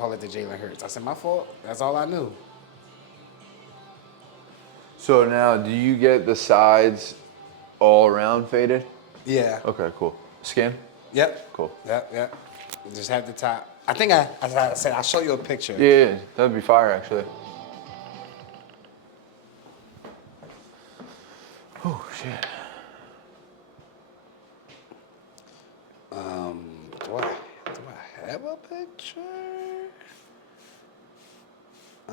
call it the Jalen Hurts. I said, my fault. That's all I knew. So now, do you get the sides all around faded? Yeah. Okay, cool. Skin? Yep. Cool. Yep. Just have the top. I think as I said, I'll show you a picture. Yeah, that'd be fire, actually. Oh, shit. Do I have a picture? I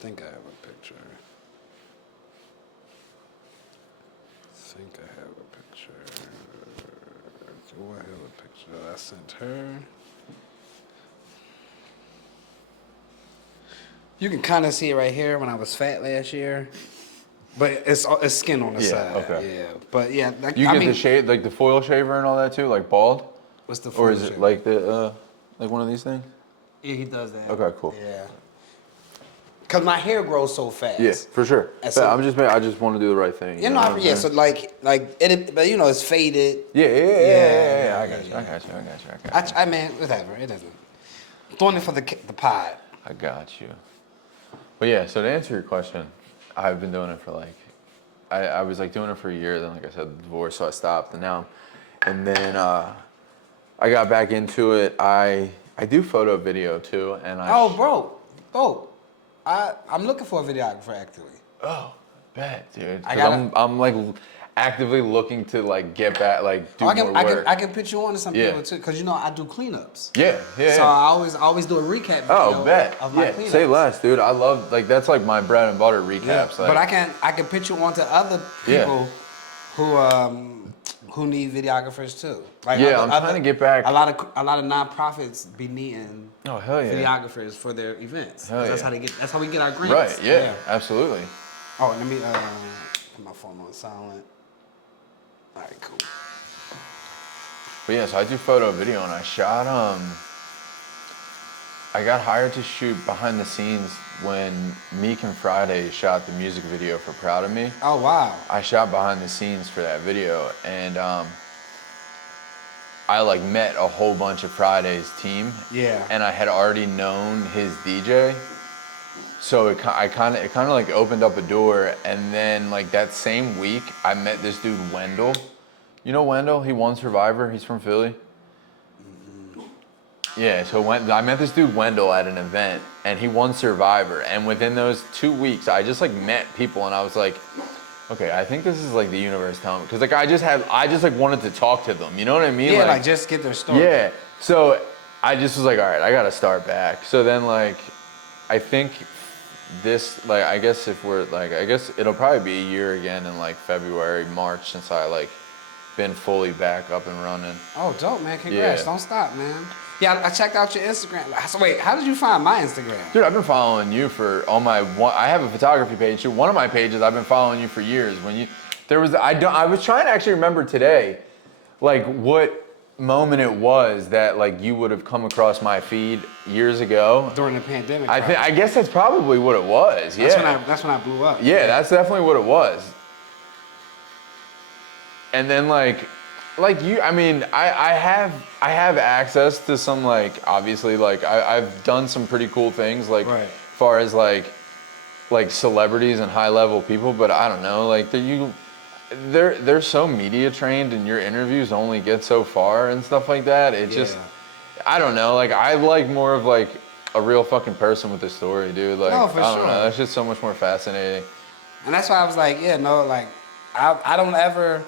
think I have a picture. Do I have a picture that I sent her? You can kind of see it right here when I was fat last year. But it's skin on the side. Okay. Yeah. But yeah, like, You get the shave, like the foil shaver and all that too, like bald? What's the foil Or is it shaver? like the like one of these things? Yeah, he does that. Okay, cool. Yeah. Cause my hair grows so fast. Yeah, for sure. So, I just want to do the right thing. You know what I'm saying? So like it, but you know it's faded. Yeah. I got you. I mean, whatever. It doesn't. Doing it for the pod. I got you. But yeah, so to answer your question, I've been doing it for like, I was like doing it for a year, then like I said, divorce, so I stopped, and then I got back into it. I do photo video too, and bro, I'm looking for a videographer actively. Oh, bet, dude. I'm like actively looking to like get back, like do more work. I can put you on to some people too, cause you know I do cleanups. Yeah. So I always do a recap video of my cleanups. Say less, dude. I love that's like my bread and butter recaps. Yeah. Like, but I can put you on to other people who need videographers too. Like I'm trying to get back. A lot of nonprofits be needing videographers for their events. That's how we get our grants. Right. Yeah. Absolutely. Oh, let me put my phone on silent. All right, cool. But yeah, so I do photo and video, and I shot. I got hired to shoot behind the scenes when Meek and Friday shot the music video for "Proud of Me." Oh wow! I shot behind the scenes for that video, and I like met a whole bunch of Friday's team. Yeah. And I had already known his DJ. So it kind of like opened up a door, and then like that same week I met this dude Wendell. You know Wendell? He won Survivor. He's from Philly. Mm-hmm. Yeah. So I met this dude Wendell at an event, and he won Survivor. And within those 2 weeks, I just like met people, and I was like, okay, I think this is like the universe telling me, because like I just like wanted to talk to them. You know what I mean? Yeah, like just get their story. Yeah. So I just was like, all right, I gotta start back. So then like, I think. This, like, I guess it'll probably be a year again in like February, March since I like been fully back up and running. Oh, dope, man. Congrats. Don't stop, man. Yeah, I checked out your Instagram. So wait, how did you find my Instagram? Dude, I've been following you for all I have a photography page too. One of my pages, I've been following you for years. I was trying to actually remember today, like what moment it was that like you would have come across my feed years ago during the pandemic. I guess that's probably what it was. Yeah, that's when I blew up. Yeah, that's definitely what it was. And then like you, I mean, I have access to some like obviously like I've done some pretty cool things like as far as like celebrities and high level people, but I don't know like they're so media trained, and your interviews only get so far and stuff like that. It just, I don't know. Like I like more of like a real fucking person with a story, dude. Like no, for I don't sure. know. That's just so much more fascinating. And that's why I was like, like I don't ever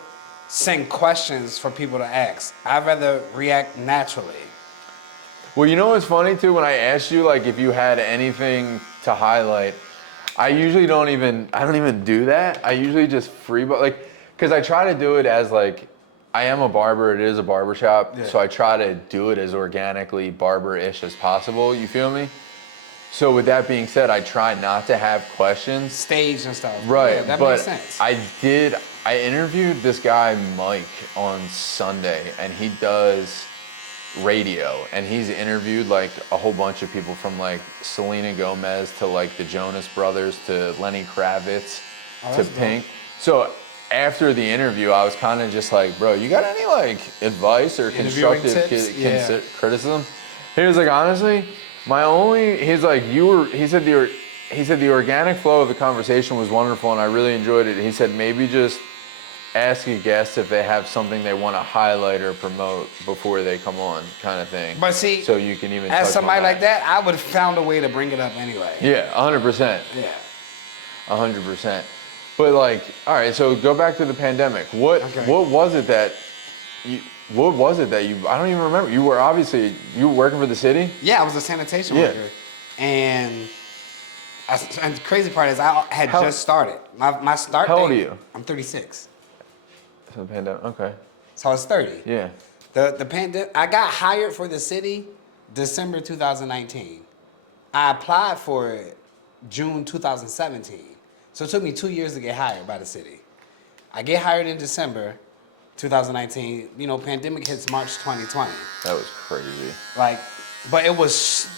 send questions for people to ask. I'd rather react naturally. Well, you know what's funny too? When I asked you like if you had anything to highlight, I don't even do that. I usually just because I try to do it as like, I am a barber, it is a barbershop, so I try to do it as organically barber-ish as possible, you feel me? So with that being said, I try not to have questions. Stage and stuff. Right, yeah, that but makes sense. I interviewed this guy, Mike, on Sunday, and he does radio, and he's interviewed like a whole bunch of people from like Selena Gomez to like the Jonas Brothers to Lenny Kravitz to Pink. Dope. So after the interview, I was kind of just like, bro, you got any like advice or Interviewing constructive tips? Yeah. criticism? He was like, honestly, he's like, he said the organic flow of the conversation was wonderful and I really enjoyed it. He said maybe just ask a guest if they have something they want to highlight or promote before they come on, kind of thing. But see, so you can even as touch somebody on like that, I would have found a way to bring it up anyway. Yeah, 100%. Yeah. 100%. But like, all right, so go back to the pandemic. What was it that you? I don't even remember. You were working for the city. Yeah, I was a sanitation worker, and the crazy part is I had just started. My start date. How old are you? I'm 36. So the pandemic. Okay. So I was 30. Yeah. The pandemic. I got hired for the city December 2019. I applied for it June 2017. So it took me 2 years to get hired by the city. I get hired in December 2019. You know, pandemic hits March 2020. That was crazy. Like, but it was,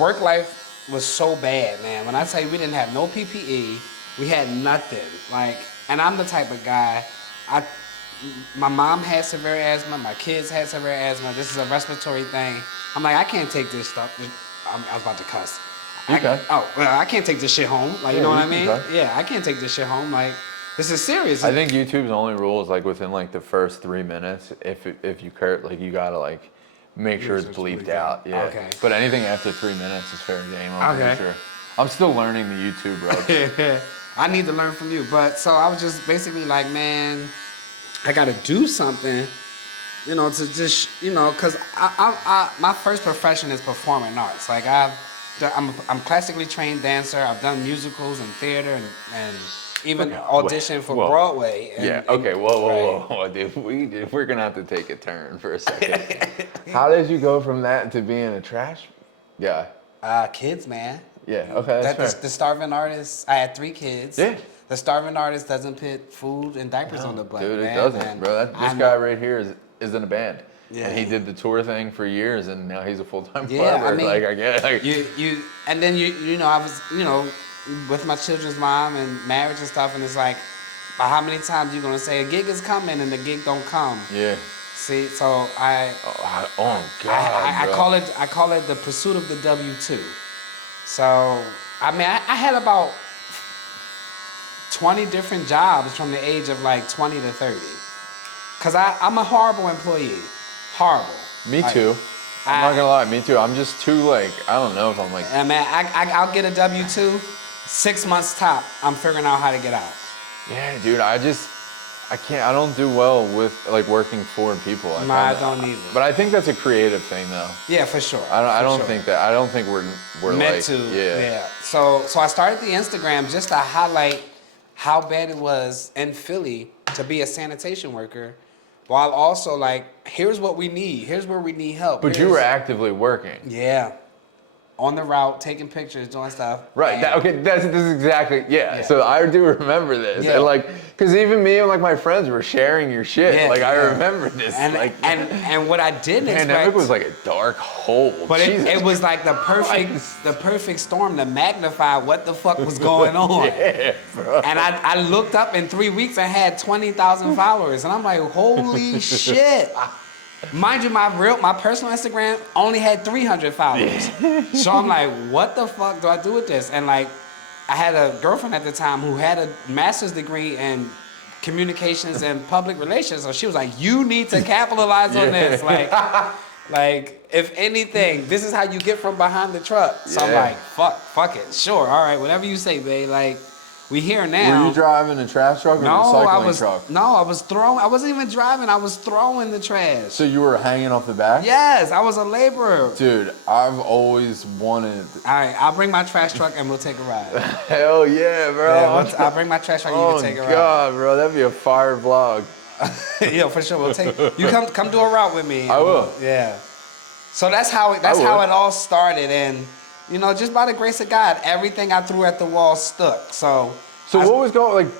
work life was so bad, man. When I tell you we didn't have no PPE, we had nothing. Like, and I'm the type of guy, my mom had severe asthma, my kids had severe asthma. This is a respiratory thing. I'm like, I can't take this stuff. I was about to cuss. I can't take this shit home. Like, you know what I mean? Yeah, I can't take this shit home. Like, this is serious. I think YouTube's only rule is like within like the first 3 minutes. If you curse, like you gotta like make sure it's bleeped out. Yeah. Okay. But anything after 3 minutes is fair game. I'm pretty sure. I'm still learning the YouTube ropes. I need to learn from you. But so I was just basically like, man, I gotta do something. You know, to just, you know, cause my first profession is performing arts. Like I'm classically trained dancer. I've done musicals and theater and even auditioned for Broadway. Whoa, dude. We're gonna have to take a turn for a second. How did you go from that to being a trash guy? Kids, man. Yeah, okay, that's fair. The starving artist. I had 3 kids. Yeah. The starving artist doesn't put food and diapers on the butt. Dude, man. it doesn't, And bro. This guy right here is in a band. Yeah. And he did the tour thing for years, and now he's a full-time Yeah, barber. I mean, like I get it. And then you know, I was, you know, with my children's mom and marriage and stuff, and it's like, how many times you gonna say a gig is coming and the gig don't come? Yeah. See, so I call it the pursuit of the W-2. So I mean, I had about 20 different jobs from the age of like 20 to 30. Cause I'm a horrible employee. Horrible. Me too. I'm not gonna lie, me too. I'm just too like, I don't know if I'm like. And man, I'll get a W-2, 6 months top, I'm figuring out how to get out. Yeah, dude, I don't do well with like working for people. I don't either. But I think that's a creative thing though. Yeah, for sure. I don't think we're meant like, to. Yeah. So I started the Instagram just to highlight how bad it was in Philly to be a sanitation worker, while also like, here's what we need. Here's where we need help. But you were actively working. Yeah. On the route, taking pictures, doing stuff. Right. This is exactly. Yeah. So I do remember this, and like, cause even me and like my friends were sharing your shit. I remember this. And what I didn't expect. Pandemic was like a dark hole. But it was like the perfect storm to magnify what the fuck was going on. Yeah, bro. And I looked up in 3 weeks I had 20,000 followers, and I'm like, holy shit. Mind you, my personal Instagram only had 300 followers. So I'm like, what the fuck do I do with this? And like, I had a girlfriend at the time who had a master's degree in communications and public relations. So she was like, you need to capitalize on this. Like, if anything, this is how you get from behind the truck. So I'm like, fuck it. Sure, all right, whatever you say, babe. Like, we here now. Were you driving a trash truck or a recycling truck? No, I was throwing. I wasn't even driving. I was throwing the trash. So you were hanging off the back? Yes, I was a laborer. Dude, I've always wanted. All right, I'll bring my trash truck and we'll take a ride. Hell yeah, bro. Yeah, I'll bring my trash truck and you can take a ride. Oh God, bro, that'd be a fire vlog. Yeah, for sure. We'll take. You come do a route with me. I will. Yeah. So that's how it all started, and you know, just by the grace of God, everything I threw at the wall stuck. So what was going like?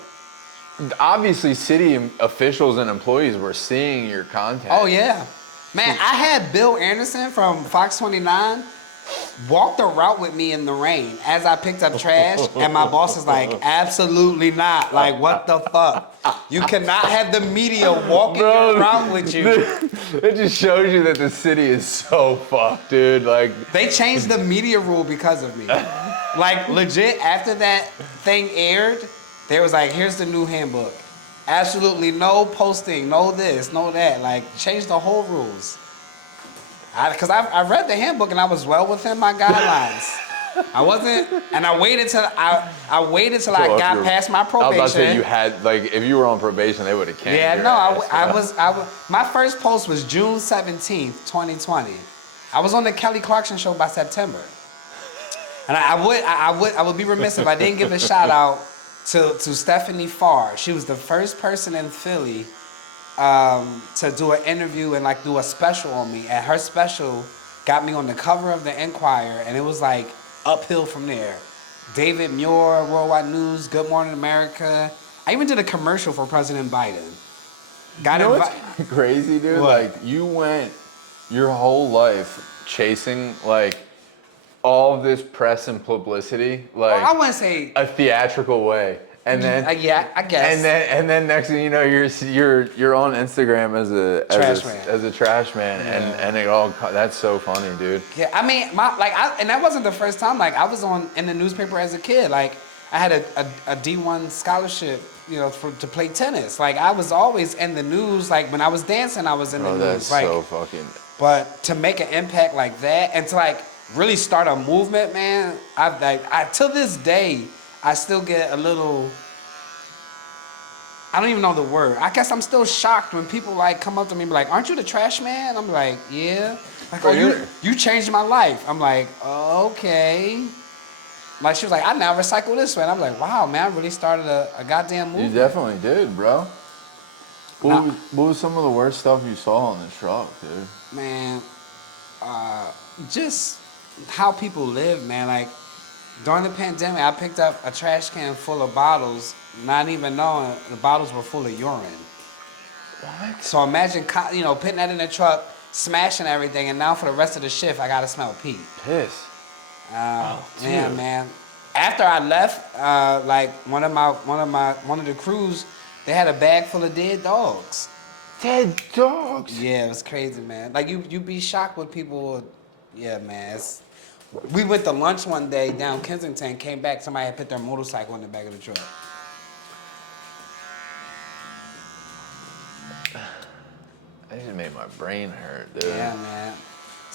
Obviously, city officials and employees were seeing your content. Oh yeah, man! I had Bill Anderson from Fox 29 walked the route with me in the rain as I picked up trash, and my boss is like, absolutely not. Like, what the fuck? You cannot have the media walking your route with you. It just shows you that the city is so fucked, dude. Like, they changed the media rule because of me. Like, legit, after that thing aired, they was like, here's the new handbook. Absolutely no posting, no this, no that. Like, change the whole rules. Because I read the handbook and I was well within my guidelines. I wasn't, and I waited till I waited till I got past my probation. I was about to say you had, like, if you were on probation, they would have canned Yeah, your no, ass, I was. My first post was June 17th, 2020. I was on the Kelly Clarkson show by September, and I would be remiss if I didn't give a shout out to Stephanie Farr. She was the first person in Philly to do an interview and like do a special on me, and her special got me on the cover of the Enquirer, and it was like uphill from there. David Muir, Worldwide News, Good Morning America. I even did a commercial for President Biden. You know what's crazy, dude? What? Like, you went your whole life chasing like all of this press and publicity, like I wouldn't say a theatrical way. And then yeah, I guess. And then next thing you know, you're on Instagram as a trash man, Yeah. and it all that's so funny, dude. Yeah, I mean, and that wasn't the first time. Like, I was in the newspaper as a kid. Like, I had a D1 scholarship, you know, to play tennis. Like, I was always in the news. Like, when I was dancing, I was in the news. That's like, so fucking. But to make an impact like that, and to like really start a movement, man, I till this day, I still get a little. I don't even know the word. I guess I'm still shocked when people like come up to me and be like, "Aren't you the trash man?" I'm like, "Yeah." Like, "Oh, you changed my life." I'm like, "Okay." Like, she was like, "I now recycle this way." And I'm like, "Wow, man, I really started a goddamn movement." You definitely did, bro. What was some of the worst stuff you saw on the truck, dude? Man, just how people live, man. Like, during the pandemic, I picked up a trash can full of bottles, not even knowing the bottles were full of urine. What? So imagine, you know, putting that in the truck, smashing everything, and now for the rest of the shift, I gotta smell pee. Piss. Yeah, man. After I left, like one of the crews, they had a bag full of dead dogs. Dead dogs. Yeah, it was crazy, man. Like, you be shocked what people. Yeah, man. We went to lunch one day down Kensington, came back, somebody had put their motorcycle in the back of the truck. That just made my brain hurt, dude. Yeah, man.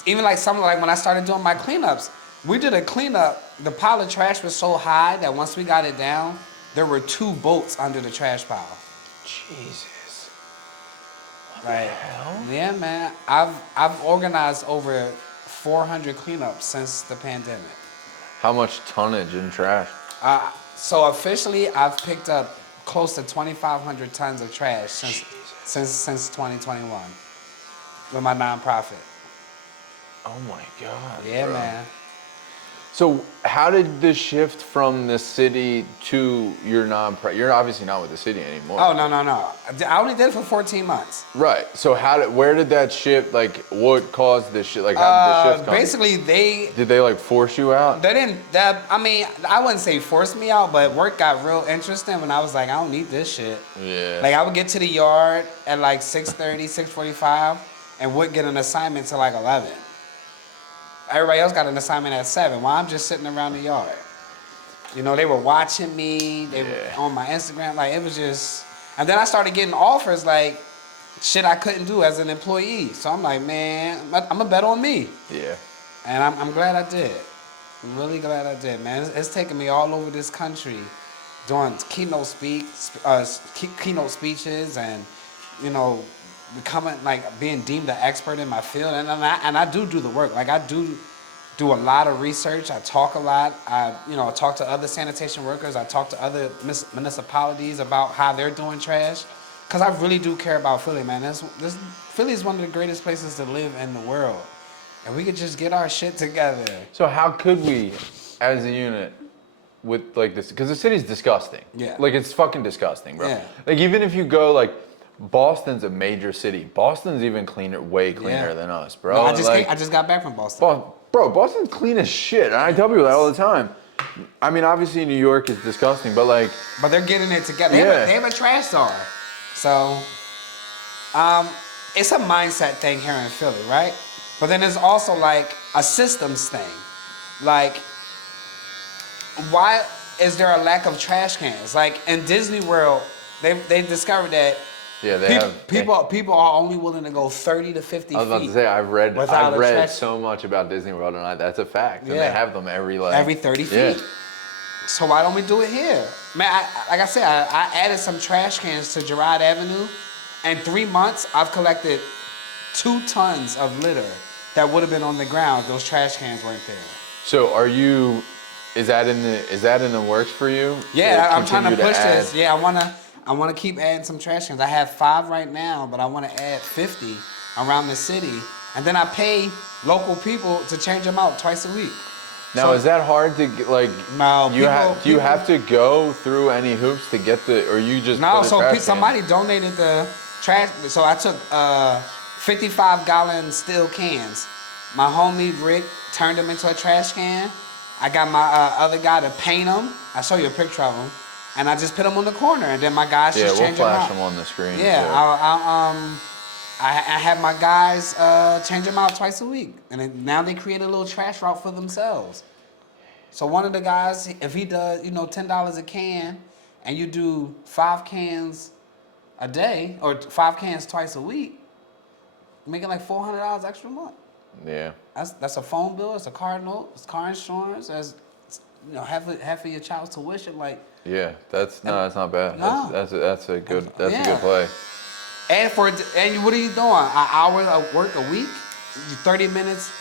Even like when I started doing my cleanups, we did a cleanup. The pile of trash was so high that once we got it down, there were 2 boats under the trash pile. Jesus. What Right. the hell? Yeah, man. I've organized over 400 cleanups since the pandemic. How much tonnage in trash? So officially, I've picked up close to 2,500 tons of trash since 2021 with my nonprofit. Oh my God. Yeah, bro. man. So how did this shift from the city to your nonprofit? You're obviously not with the city anymore. Oh, no. I only did it for 14 months. Right. So where did that shift, like, what caused this shit? Like, how did the shift come? Basically, Did they, like, force you out? They didn't, I mean, I wouldn't say force me out, but work got real interesting when I was like, I don't need this shit. Yeah. Like, I would get to the yard at like 6:30, 6:45, and wouldn't get an assignment till like 11. Everybody else got an assignment at 7 while I'm just sitting around the yard. You know, they were watching me, they were on my Instagram, like, it was just, and then I started getting offers like shit I couldn't do as an employee. So I'm like, man, I'm gonna bet on me. Yeah. And I'm glad I did. I'm really glad I did, man. It's taken me all over this country doing keynote speeches and, you know, becoming, like, being deemed an expert in my field. And I do the work. Like, I do a lot of research. I talk a lot. I talk to other sanitation workers. I talk to other municipalities about how they're doing trash. Because I really do care about Philly, man. Philly is one of the greatest places to live in the world. And we could just get our shit together. So how could we, as a unit, with, like, this, because the city's disgusting. Yeah. Like, it's fucking disgusting, bro. Yeah. Like, even if you go, like, Boston's a major city. Boston's even way cleaner than us, bro. No, I just got back from Boston. Bro, Boston's clean as shit, and I tell people that all the time. I mean, obviously New York is disgusting, but like. But they're getting it together. Yeah. They have a trash czar. So, it's a mindset thing here in Philly, right? But then there's also like a systems thing. Like, why is there a lack of trash cans? Like in Disney World, they discovered that people are only willing to go 30 to 50 feet. I was about to say I've read so much about Disney World, and that's a fact. And they have them every 30 feet. So why don't we do it here? Man, like I said, I added some trash cans to Girard Avenue. In 3 months, I've collected 2 tons of litter that would have been on the ground. Those trash cans weren't there. So is that in the works for you? Yeah, I'm trying to push this. Yeah, I wanna keep adding some trash cans. I have 5 right now, but I wanna add 50 around the city. And then I pay local people to change them out twice a week. Now, is that hard to like? No, do you have to go through any hoops to get or you just? No, somebody donated the trash. So I took 55-gallon steel cans. My homie Rick turned them into a trash can. I got my other guy to paint them. I'll show you a picture of them. And I just put them on the corner, and then my guys just change them out. Yeah, we'll flash them on the screen. Yeah, I have my guys change them out twice a week, and now they create a little trash route for themselves. So one of the guys, if he does, $10 a can, and you do 5 cans a day or 5 cans twice a week, you're making like $400 extra a month. Yeah. That's a phone bill. It's a car note. It's car insurance. That's half of your child's tuition. Like. Yeah, that's not bad. No. That's a good play. And what are you doing? An hour of work a week? 30 minutes,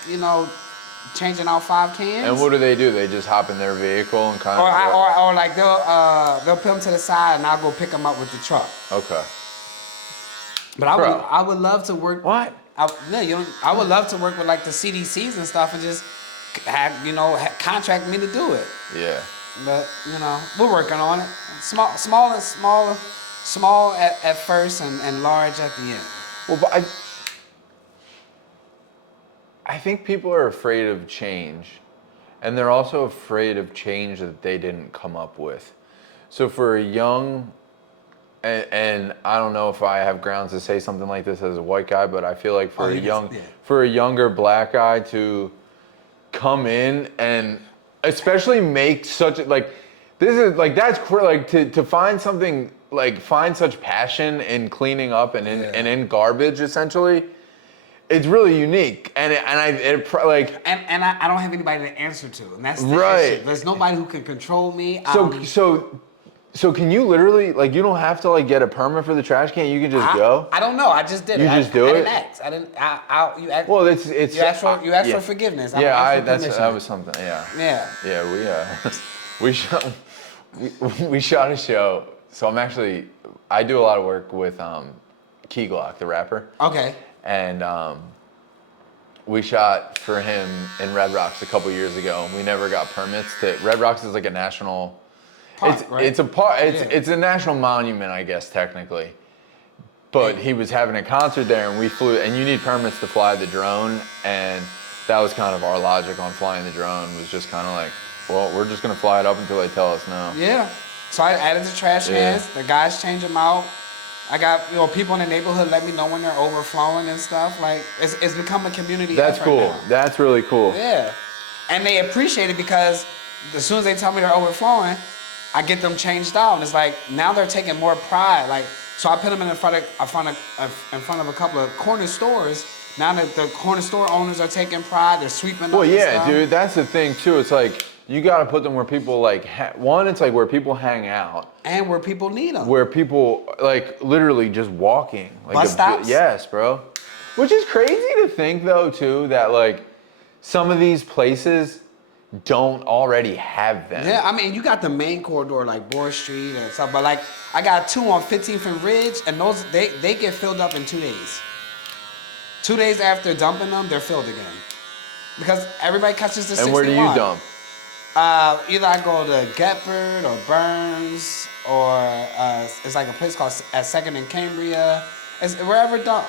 changing out 5 cans? And what do? They just hop in their vehicle and kind of... Or like they'll put them to the side and I'll go pick them up with the truck. Okay. But I would love to work... What? I would love to work with like the CDCs and stuff and just contract me to do it. Yeah. But, we're working on it. Small at first and large at the end. Well, but I think people are afraid of change, and they're also afraid of change that they didn't come up with. So for a young, and I don't know if I have grounds to say something like this as a white guy, but I feel like for a younger black guy to come in and especially make such to find something. Like find such passion in cleaning up and in garbage essentially, it's really unique and I don't have anybody to answer to, and that's the issue. There's nobody who can control me. So can you literally you don't have to get a permit for the trash can? You can just go. I don't know. I just did it. You just do it. I didn't ask. You asked. Well, it's. You asked for forgiveness. That was something. Yeah. Yeah. Yeah. We shot a show. So I do a lot of work with Key Glock, the rapper. Okay. And we shot for him in Red Rocks a couple years ago. We never got permits to. Red Rocks is like a national. Park, right? It's a national monument, I guess technically. But he was having a concert there, and we flew. And you need permits to fly the drone, and that was kind of our logic on flying the drone. Was just kind of like, well, we're just gonna fly it up until they tell us no. Yeah. So I added the trash cans. The guys change them out. I got people in the neighborhood let me know when they're overflowing and stuff. Like it's become a community. That's effort cool. now. That's really cool. Yeah, and they appreciate it because as soon as they tell me they're overflowing, I get them changed out. And it's like now they're taking more pride. Like so, I put them in front of a couple of corner stores. Now that the corner store owners are taking pride, they're sweeping. Well, yeah, dude. That's the thing too. It's like. You gotta put them where people it's like where people hang out. And where people need them. Where people, literally just walking. Bus stops? Yes, bro. Which is crazy to think, though, too, that, some of these places don't already have them. Yeah, I mean, you got the main corridor, like Board Street and stuff, but, I got 2 on 15th and Ridge, and those, they get filled up in 2 days. 2 days after dumping them, they're filled again. Because everybody catches the 61. And where do you dump? Either I go to Getford or Burns or it's like a place called at 2nd and Cambria. It's wherever dump.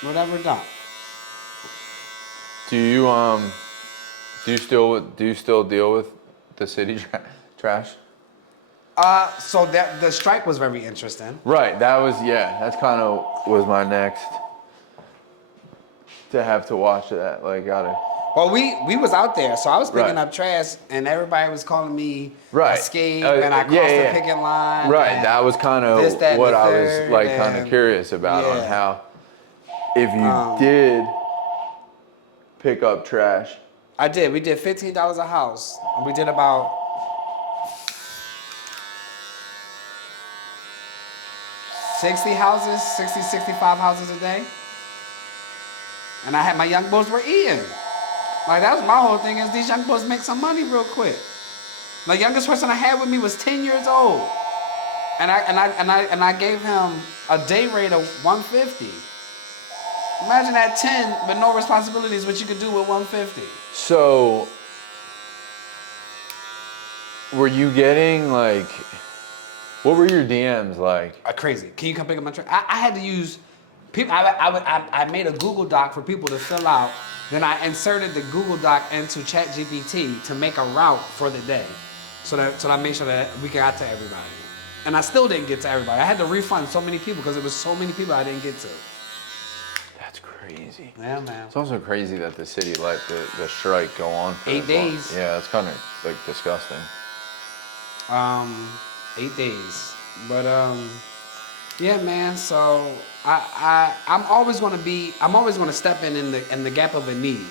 Whatever dump. Do you Do you still deal with the city trash? So that the strike was very interesting. Right. That's kind of was my next to have to watch that. Like, gotta. Well, we was out there, so I was picking Right. up trash, and everybody was calling me a Right. scape, and I crossed the picket line. Right. and That was kind of this, that, and what the I third, was like kind of and- curious about on yeah. how if you did pick up trash. I did. We did $15 a house. And we did about 60 houses, 60, 65 houses a day. And I had my young boys were eating. Like that was my whole thing is these young boys make some money real quick. The youngest person I had with me was 10 years old. And I gave him a day rate of $150. Imagine at 10 with no responsibilities what you could do with $150. So, were you getting like, what were your DMs like? Crazy. Can you come pick up my trash? I had to use people. I made a Google Doc for people to fill out. Then I inserted the Google Doc into ChatGPT to make a route for the day, so that I made sure that we got to everybody. And I still didn't get to everybody. I had to refund so many people because it was so many people I didn't get to. That's crazy. Yeah, man. It's also crazy that the city let the strike go on for 8 as long. days. Yeah, it's kind of like disgusting. 8 days. But yeah, man. So I'm always gonna step in the gap of a need.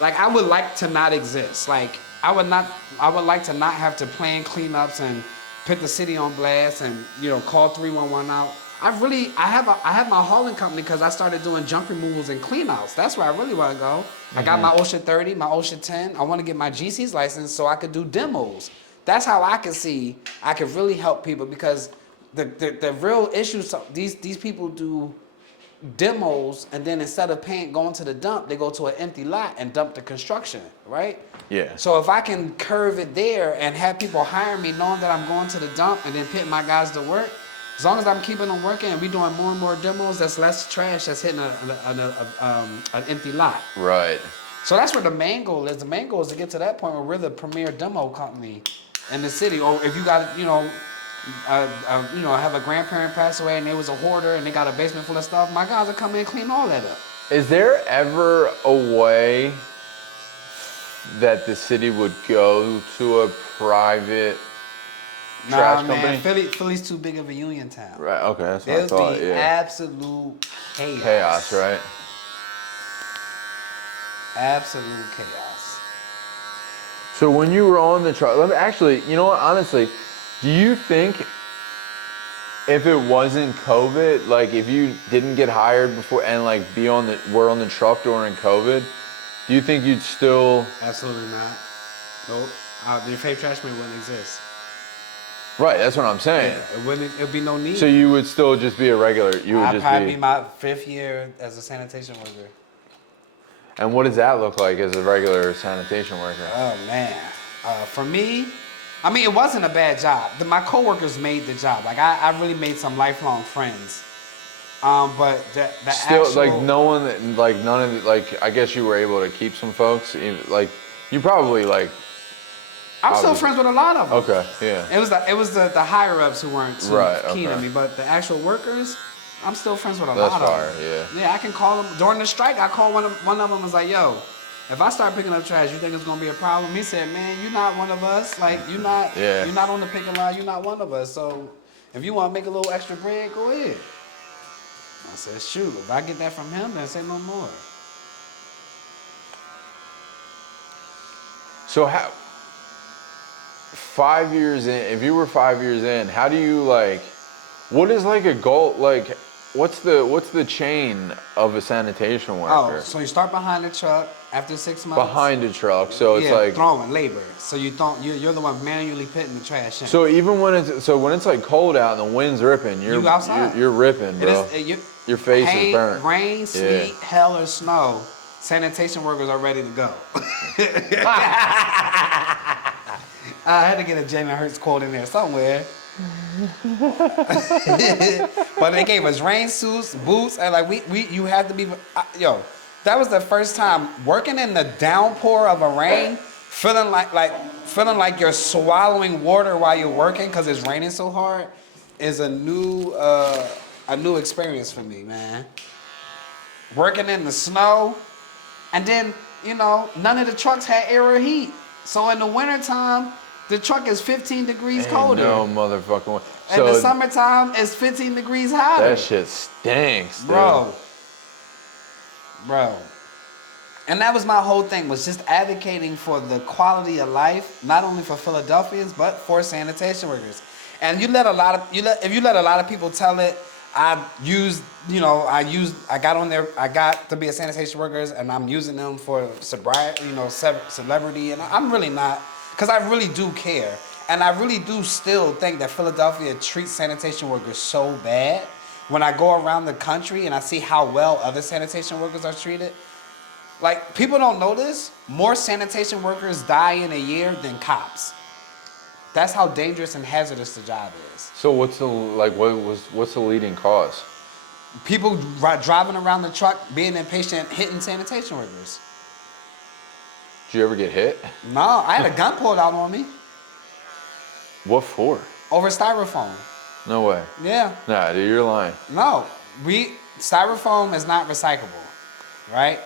Like I would like to not exist. Like I would like to not have to plan cleanups and put the city on blast and call 311 out. I have my hauling company because I started doing junk removals and cleanouts. That's where I really want to go. I got my OSHA 30, my OSHA 10. I want to get my GC's license so I could do demos. That's how I can see I could really help people because the real issue. So these people do demos and then instead of going to the dump, they go to an empty lot and dump the construction, right? Yeah. So if I can curve it there and have people hire me knowing that I'm going to the dump and then putting my guys to work, as long as I'm keeping them working and we doing more and more demos, that's less trash that's hitting an empty lot. Right. So that's where the main goal is. The main goal is to get to that point where we're the premier demo company in the city. Or if you got, have a grandparent pass away and they was a hoarder and they got a basement full of stuff, my guys will come in and clean all that up. Is there ever a way that the city would go to a private trash company? Philly's too big of a union town. Right. Okay, that's what I It'll thought. be Yeah. absolute chaos. Chaos, right? Absolute chaos. So when you were on the truck, actually, you know what? Honestly, do you think if it wasn't COVID, like if you didn't get hired before and like were on the truck during COVID, do you think you'd still? Absolutely not. Nope. The fake Trashman wouldn't exist. Right. That's what I'm saying. It'd be no need. So you would still just be a regular. You would I'd just probably be. be my 5th year as a sanitation worker. And what does that look like as a regular sanitation worker? Oh man, for me, I mean it wasn't a bad job. My coworkers made the job. Like I really made some lifelong friends. But the Still, actual, like no one, like none of the, like I guess you were able to keep some folks. Like you probably like. I'm still friends with a lot of them. Okay, yeah. It was the higher ups who weren't too keen on me, but the actual workers, I'm still friends with a lot of them. Yeah. Yeah, I can call them during the strike. I called one of them and was like, "Yo, if I start picking up trash, you think it's gonna be a problem?" He said, "Man, you're not one of us. Like you're not on the picking line. You're not one of us. So if you want to make a little extra bread, go ahead." I said, "Shoot, if I get that from him, then say no more." So how? 5 years in, if you were 5 years in, how do you like? What is like a goal? Like, what's the chain of a sanitation worker? Oh, so you start behind the truck after 6 months. Behind the truck, so it's like throwing labor. So you're the one manually putting the trash in. So even when it's like cold out and the wind's ripping, you outside. You're ripping, bro. Your face is burnt. Rain, sleet, hell, or snow. Sanitation workers are ready to go. I had to get a Jalen Hurts quote in there somewhere. But they gave us rain suits, boots, and like you have to be That was the first time working in the downpour of a rain, feeling like you're swallowing water while you're working because it's raining so hard, is a new experience for me, man. Working in the snow, and then none of the trucks had air or heat. So in the wintertime, the truck is 15 degrees colder. No motherfucking way. In the summertime, it's 15 degrees hotter. That shit stinks, dude. Bro. And that was my whole thing, was just advocating for the quality of life, not only for Philadelphians, but for sanitation workers. And if you let a lot of people tell it, I got to be a sanitation worker, and I'm using them for sobriety, celebrity, and I'm really not, because I really do care. And I really do still think that Philadelphia treats sanitation workers so bad. When I go around the country and I see how well other sanitation workers are treated, like, people don't know this, more sanitation workers die in a year than cops. That's how dangerous and hazardous the job is. So what's the leading cause? People driving around the truck, being impatient, hitting sanitation workers. Did you ever get hit? No, I had a gun pulled out on me. What for? Over styrofoam. No way. Yeah. Nah, dude, you're lying. No, styrofoam is not recyclable, right?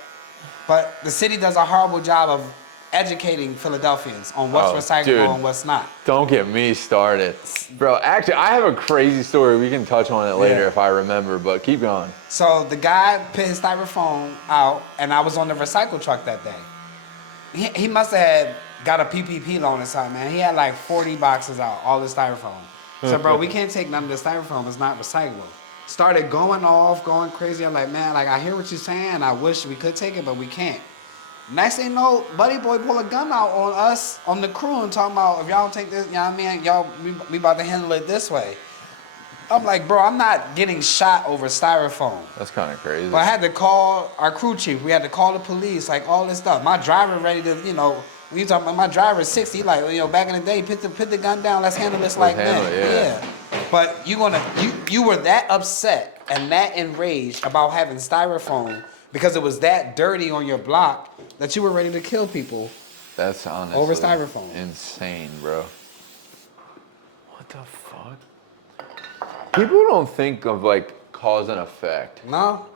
But the city does a horrible job of educating Philadelphians on what's recyclable and what's not. Don't get me started. Bro, actually, I have a crazy story. We can touch on it later if I remember, but keep going. So the guy put his styrofoam out, and I was on the recycle truck that day. He must have had got a PPP loan or something, man. He had like 40 boxes out, all the styrofoam. So, bro, we can't take none of the styrofoam. It's not recyclable. Started going off, going crazy. I'm like, man, I hear what you're saying. I wish we could take it, but we can't. Next thing you know, Buddy Boy pulled a gun out on us, on the crew, and talking about, if y'all don't take this, you know what I mean? We about to handle it this way. I'm like, bro, I'm not getting shot over styrofoam. That's kind of crazy. But I had to call our crew chief. We had to call the police, like all this stuff. My driver ready to, when you talking about my driver is 60, like, back in the day, put the gun down, let's handle this like that. Yeah. But you were that upset and that enraged about having styrofoam because it was that dirty on your block that you were ready to kill people. That's honestly over styrofoam. Insane, bro. What the fuck? People don't think of like cause and effect. No.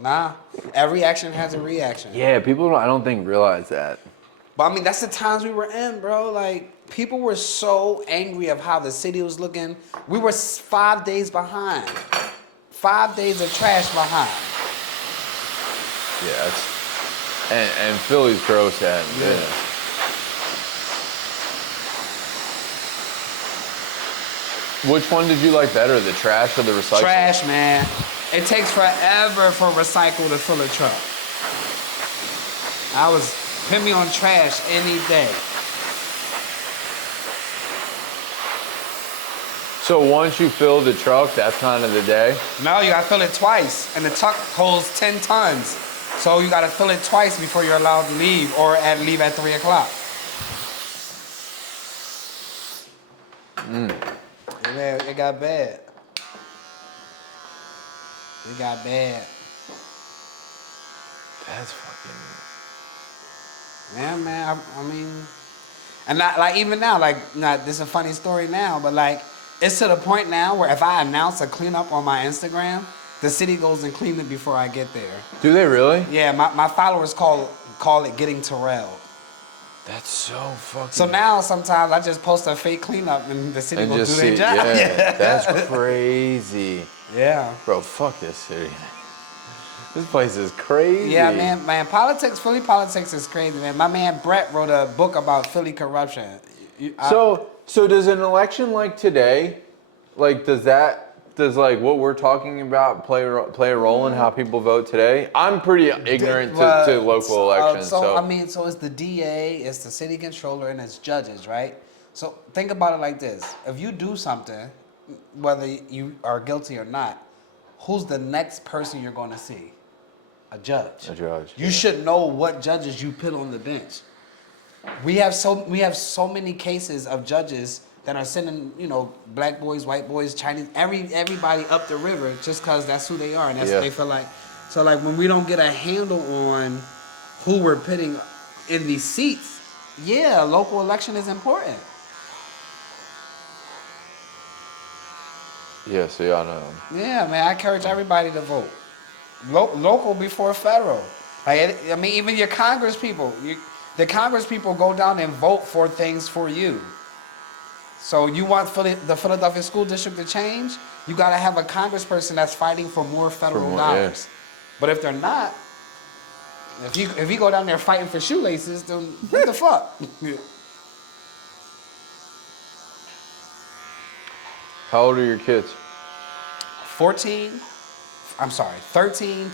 Nah. Every action has a reaction. Yeah, people I don't think realize that. But I mean, that's the times we were in, bro. Like, people were so angry of how the city was looking. We were 5 days behind. 5 days of trash behind. Yeah, and Philly's gross at it. Yeah. Which one did you like better, the trash or the recycle? Trash, man. It takes forever for recycle to fill a truck. Put me on trash any day. So once you fill the truck, that's kind of the day? No, you gotta fill it twice, and the truck holds 10 tons. So you gotta fill it twice before you're allowed to leave, or leave at 3 o'clock. Yeah, it got bad. It got bad. That's fucking... Yeah, man, I mean... And not, like, even now, like, this is a funny story now, but like, it's to the point now where if I announce a cleanup on my Instagram, the city goes and cleans it before I get there. Do they really? Yeah, my followers call it getting Terrell. That's so fucking... So now sometimes I just post a fake cleanup and the city will do their job. Yeah, that's crazy. Yeah. Bro, fuck this city. This place is crazy. Yeah, man, Philly politics is crazy, man. My man Brett wrote a book about Philly corruption. So does an election like today, like, does like what we're talking about play a role in how people vote today? I'm pretty ignorant to local elections. So it's the DA, it's the city controller, and it's judges, right? So think about it like this: if you do something, whether you are guilty or not, who's the next person you're going to see? A judge. A judge. You should know what judges you put on the bench. We have so many cases of judges that are sending, black boys, white boys, Chinese, everybody up the river just because that's who they are and that's what they feel like. So like when we don't get a handle on who we're putting in these seats, yeah, local election is important. Yeah, so y'all know. Yeah, man, I encourage everybody to vote. Local before federal. Like, I mean, even your Congress people, the Congress people go down and vote for things for you. So you want the Philadelphia School District to change, you got to have a congressperson that's fighting for more federal dollars. Yeah. But if they're not, if you go down there fighting for shoelaces, then what the fuck? How old are your kids? 13,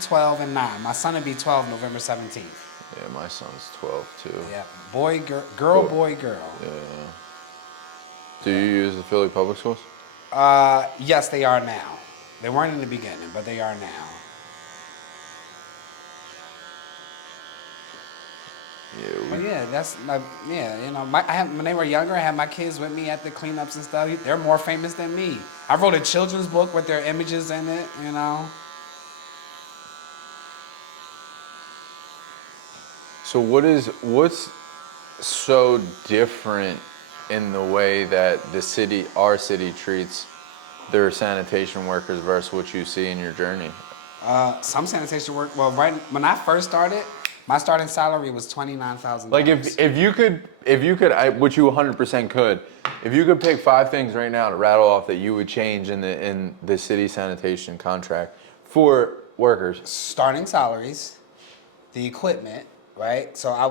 12, and 9. My son will be 12 November 17th. Yeah, my son's 12 too. Yeah, boy, girl, boy, girl. Yeah. Do you use the Philly public schools? Yes, they are now. They weren't in the beginning, but they are now. Yeah. But yeah, that's like, yeah, you know, when they were younger, I had my kids with me at the cleanups and stuff. They're more famous than me. I wrote a children's book with their images in it, you know. So what's so different in the way that our city treats their sanitation workers versus what you see in your journey? Some sanitation work. Well, right when I first started, my starting salary was $29,000. Like if you could, which you 100% could, if you could pick 5 things right now to rattle off that you would change in the city sanitation contract for workers. Starting salaries, the equipment, right? So I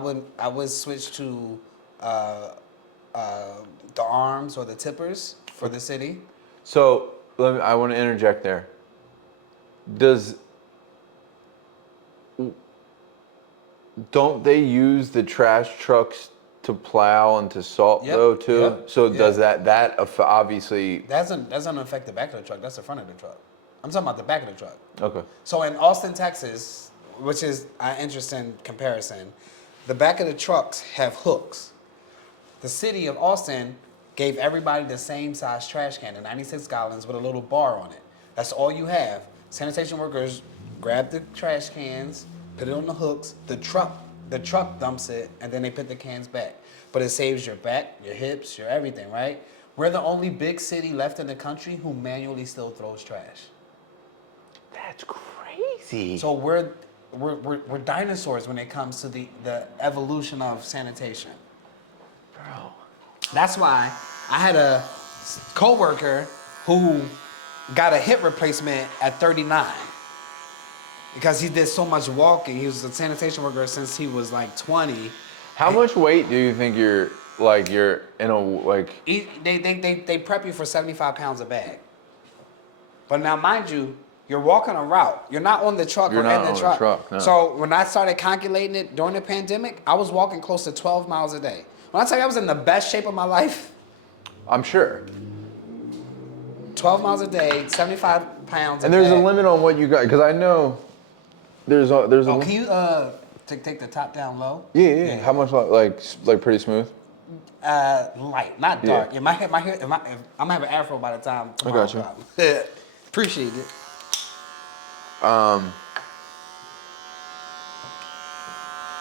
would switch to the arms or the tippers for the city. So I want to interject there. Don't they use the trash trucks to plow and to salt though too? Yep. So does that obviously? That doesn't affect the back of the truck. That's the front of the truck. I'm talking about the back of the truck. Okay. So in Austin, Texas, which is an interesting comparison, the back of the trucks have hooks. The city of Austin gave everybody the same size trash can, the 96 gallons with a little bar on it. That's all you have. Sanitation workers grab the trash cans, put it on the hooks, the truck dumps it, and then they put the cans back. But it saves your back, your hips, your everything, right? We're the only big city left in the country who manually still throws trash. That's crazy. So we're dinosaurs when it comes to the evolution of sanitation. Bro. That's why I had a coworker who got a hip replacement at 39 because he did so much walking. He was a sanitation worker since he was like 20. How much weight do you think you're in a like? They prep you for 75 pounds a bag. But now, mind you, you're walking a route. You're not on the truck or in the truck. No. So when I started calculating it during the pandemic, I was walking close to 12 miles a day. When I tell you I was in the best shape of my life, I'm sure. 12 miles a day, 75 pounds. And there's a limit on what you got, because I know there's a. Can you take the top down low? Yeah. How much like pretty smooth? Light, not dark. Yeah. My hair, I'm gonna have an afro by the time tomorrow. I got you. Appreciate it.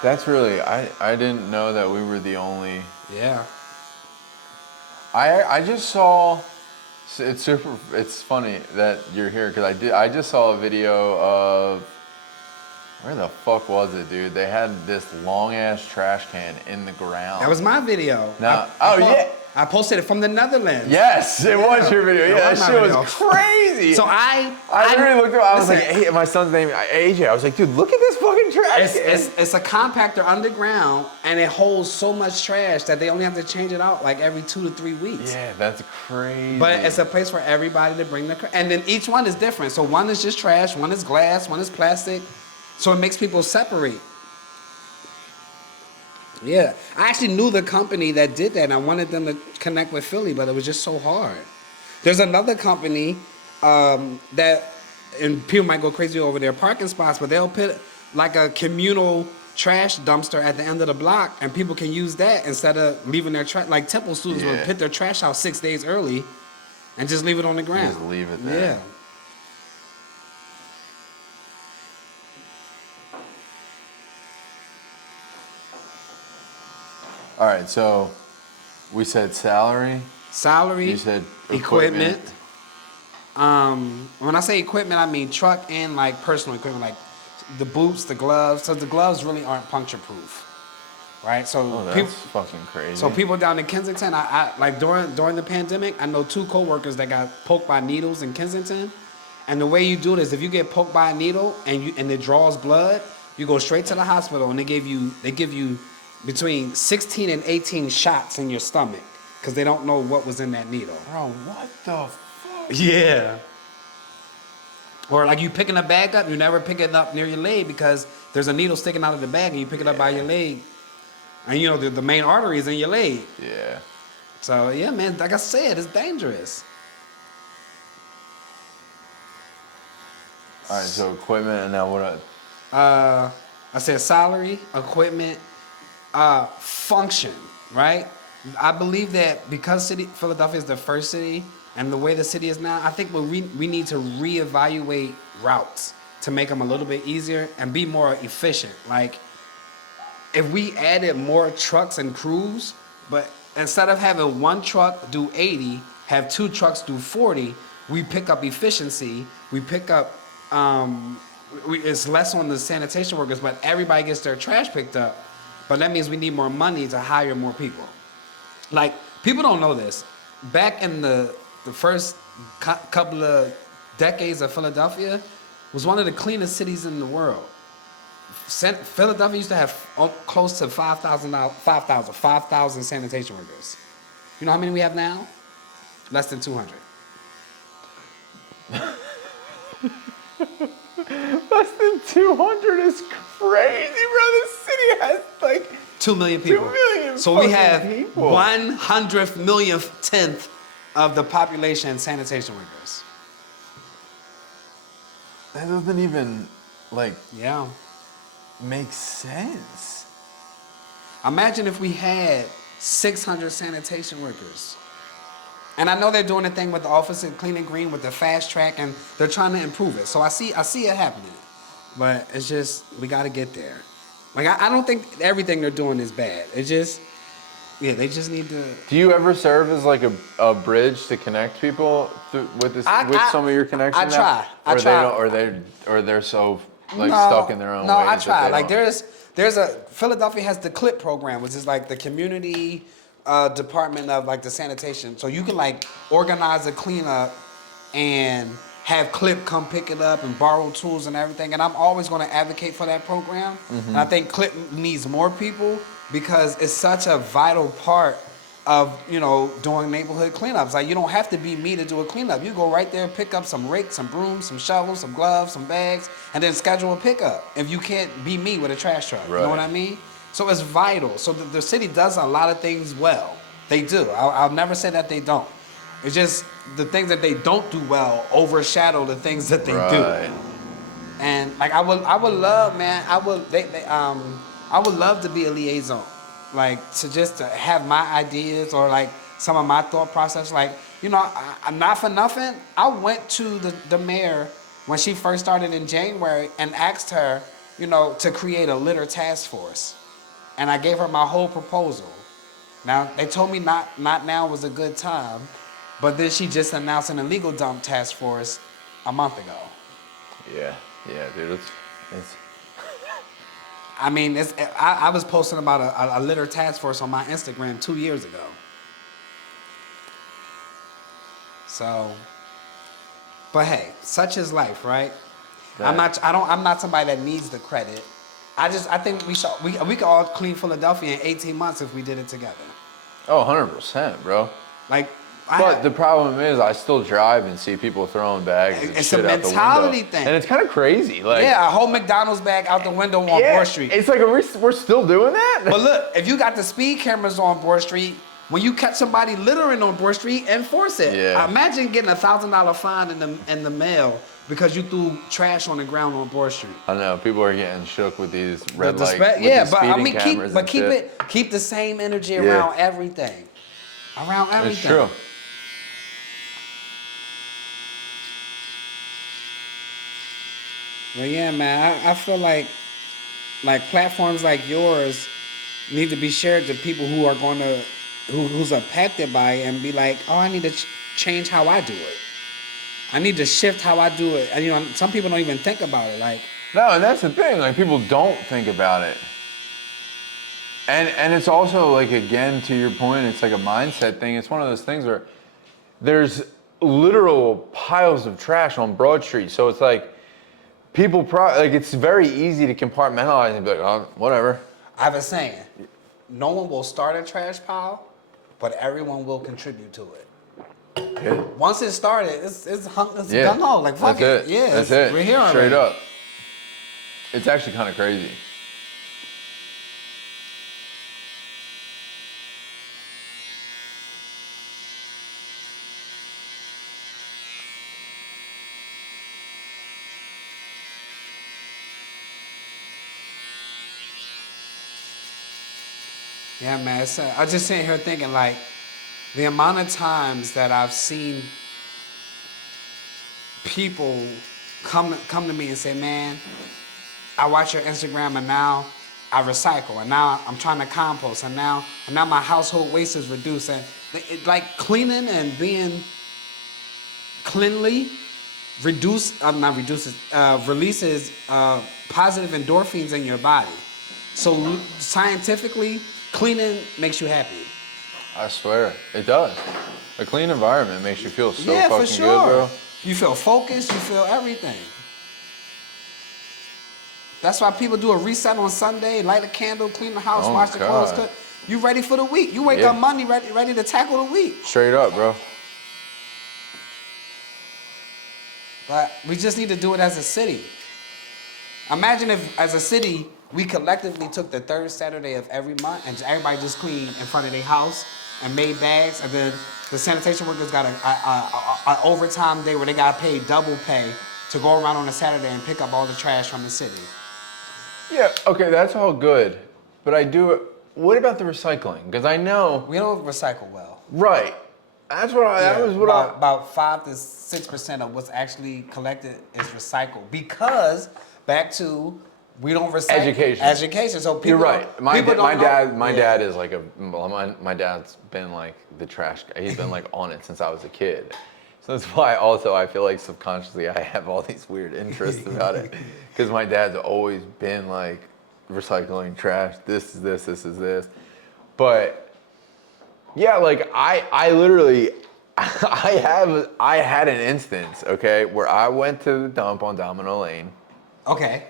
That's really, I didn't know that we were the only. Yeah. I just saw, it's funny that you're here because I just saw a video of, where the fuck was it, dude? They had this long ass trash can in the ground. That was my video. No. I posted it from the Netherlands. Yes, it was your video. Yeah, that shit was crazy. So I really looked at it. I was like, hey, my son's name AJ. I was like, dude, look at this fucking trash can. It's a compactor underground, and it holds so much trash that they only have to change it out like every 2 to 3 weeks. Yeah, that's crazy. But it's a place for everybody to bring and then each one is different. So one is just trash, one is glass, one is plastic. So it makes people separate. Yeah, I actually knew the company that did that, and I wanted them to connect with Philly, but it was just so hard. There's another company that, and people might go crazy over their parking spots, but they'll put like a communal trash dumpster at the end of the block, and people can use that instead of leaving their trash. Like Temple students will put their trash out 6 days early and just leave it on the ground. Just leave it there. Yeah. All right, so we said salary. Salary, You said equipment. When I say equipment, I mean truck and like personal equipment, like the boots, the gloves. So the gloves really aren't puncture proof, right? So Oh, that's fucking crazy. So people down in Kensington, I like during the pandemic, I know 2 coworkers that got poked by needles in Kensington, and the way you do it is if you get poked by a needle and it draws blood, you go straight to the hospital and they give you between 16 and 18 shots in your stomach because they don't know what was in that needle. Bro, what the fuck? Yeah. Or like you picking a bag up, you never pick it up near your leg because there's a needle sticking out of the bag and you pick it up by your leg. And you know, the main artery is in your leg. Yeah. So yeah, man, like I said, it's dangerous. All right, so equipment, and now what? I said salary, equipment, function, right? I believe that because Philadelphia is the first city and the way the city is now, I think we need to reevaluate routes to make them a little bit easier and be more efficient. Like, if we added more trucks and crews, but instead of having 1 truck do 80, have 2 trucks do 40, we pick up efficiency. We pick up, it's less on the sanitation workers, but everybody gets their trash picked up. But that means we need more money to hire more people. Like, people don't know this. Back in the first couple of decades of Philadelphia, was one of the cleanest cities in the world. Philadelphia used to have close to 5,000 sanitation workers. You know how many we have now? Less than 200. Less than 200 is crazy, bro. This city has like 2 million people. 2 million. So we have people. 100 millionth tenth of the population sanitation workers. That doesn't even like Yeah. make sense. Imagine if we had 600 sanitation workers. And I know they're doing a thing with the office at Clean and Green with the fast track, and they're trying to improve it. So I see it happening, but it's just we got to get there. Like I don't think everything they're doing is bad. It just, yeah, they just need to. Do you ever serve as like a bridge to connect people with some of your connections? I try. Or they're so like stuck in their own ways. No, I try. Like there's a Philadelphia has the CLIP program, which is like the community department of like the sanitation. So you can like organize a cleanup and have CLIP come pick it up and borrow tools and everything. And I'm always going to advocate for that program. Mm-hmm. And I think CLIP needs more people because it's such a vital part of, you know, doing neighborhood cleanups. Like, you don't have to be me to do a cleanup. You go right there, pick up some rakes, some brooms, some shovels, some gloves, some bags, and then schedule a pickup if you can't be me with a trash truck. Right. You know what I mean? So it's vital. So the city does a lot of things well. They do. I'll never say that they don't. It's just the things that they don't do well overshadow the things that they do. And like I would love, man, I would love to be a liaison. Like to have my ideas or like some of my thought process. Like, you know, I'm not for nothing. I went to the mayor when she first started in January and asked her, you know, to create a litter task force. And I gave her my whole proposal. Now, they told me not now was a good time, but then she just announced an illegal dump task force a month ago. Yeah, dude, it's I mean, I was posting about a litter task force on my Instagram 2 years ago. So, but hey, such is life, right? I'm not somebody that needs the credit. I think we could all clean Philadelphia in 18 months if we did it together. Oh, 100%, bro. Like, but the problem is, I still drive and see people throwing bags and shit out the window. It's a mentality thing. And it's kind of crazy. Like, yeah, a whole McDonald's bag out the window on Broad Street. It's like, we're still doing that? But look, if you got the speed cameras on Broad Street, when you catch somebody littering on Broad Street, enforce it. Yeah. Imagine getting $1,000 fine in the mail because you threw trash on the ground on Broad Street. I know, people are getting shook with these red light cameras. Keep the same energy around everything. Around everything. It's true. Well, yeah, man, I feel like platforms like yours need to be shared to people who are going to, who's impacted by it and be like, oh, I need to change how I do it. I need to shift how I do it. And you know, some people don't even think about it. Like, no, and that's the thing. Like people don't think about it. And it's also like, again, to your point, it's like a mindset thing. It's one of those things where there's literal piles of trash on Broad Street. So it's like people like it's very easy to compartmentalize and be like, oh, whatever. I have a saying, no one will start a trash pile, but everyone will contribute to it. Yeah. Once it started, it's gung ho. Like, fuck it. Yeah, that's it. We're here already. Straight up. It's actually kind of crazy. Yeah, man. I just sitting here thinking, like, the amount of times that I've seen people come to me and say, man, I watch your Instagram and now I recycle and now I'm trying to compost and now my household waste is reduced, and like cleaning and being cleanly releases positive endorphins in your body. So scientifically, cleaning makes you happy. I swear, it does. A clean environment makes you feel so fucking for sure. good, bro. You feel focused, you feel everything. That's why people do a reset on Sunday, light a candle, clean the house, wash the clothes, cook. You ready for the week. You wake up Monday ready to tackle the week. Straight up, bro. But we just need to do it as a city. Imagine if, as a city, we collectively took the third Saturday of every month and everybody just cleaned in front of their house and made bags, and then the sanitation workers got a overtime day where they got paid double pay to go around on a Saturday and pick up all the trash from the city. Yeah, okay, that's all good. But what about the recycling? Because I know... We don't recycle well. Right. That's what about 5 to 6% of what's actually collected is recycled, because back to we don't recycle education. So people, you're right. My dad is like my dad's been like the trash guy. He's been like on it since I was a kid. So that's why also I feel like subconsciously I have all these weird interests about it, because my dad's always been like recycling trash. This is this. This is this. But yeah, like I literally I had an instance, okay, where I went to the dump on Domino Lane. Okay.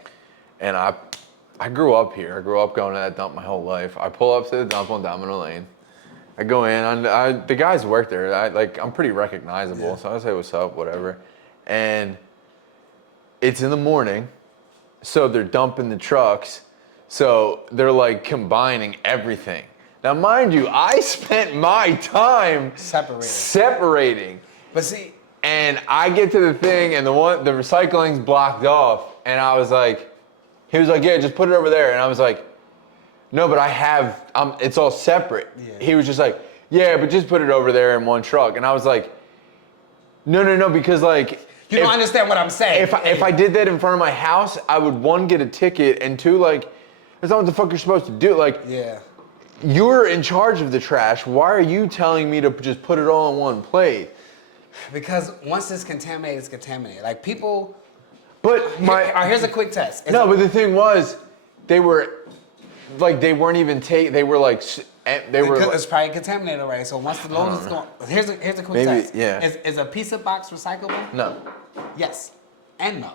And I grew up here. I grew up going to that dump my whole life. I pull up to the dump on Domino Lane. I go in. The guys work there. I'm pretty recognizable, yeah. So I say what's up, whatever. And it's in the morning, so they're dumping the trucks. So they're like combining everything. Now, mind you, I spent my time separating. But see, and I get to the thing, and the recycling's blocked off, and I was like, he was like, yeah, just put it over there, and I was like, no, but I have, it's all separate. Yeah. He was just like, yeah, but just put it over there in one truck, and I was like, no, because like, you don't understand what I'm saying. If I did that in front of my house, I would, 1, get a ticket, and 2, like, that's not what the fuck you're supposed to do. Like, yeah. You're in charge of the trash. Why are you telling me to just put it all in one plate? Because once it's contaminated, it's contaminated. Like people. But here's a quick test. But the thing was, they weren't even they were like, it's probably contaminated already. So once the load is gone, here's a quick test. Yeah. Is a pizza box recyclable? No. Yes, and no.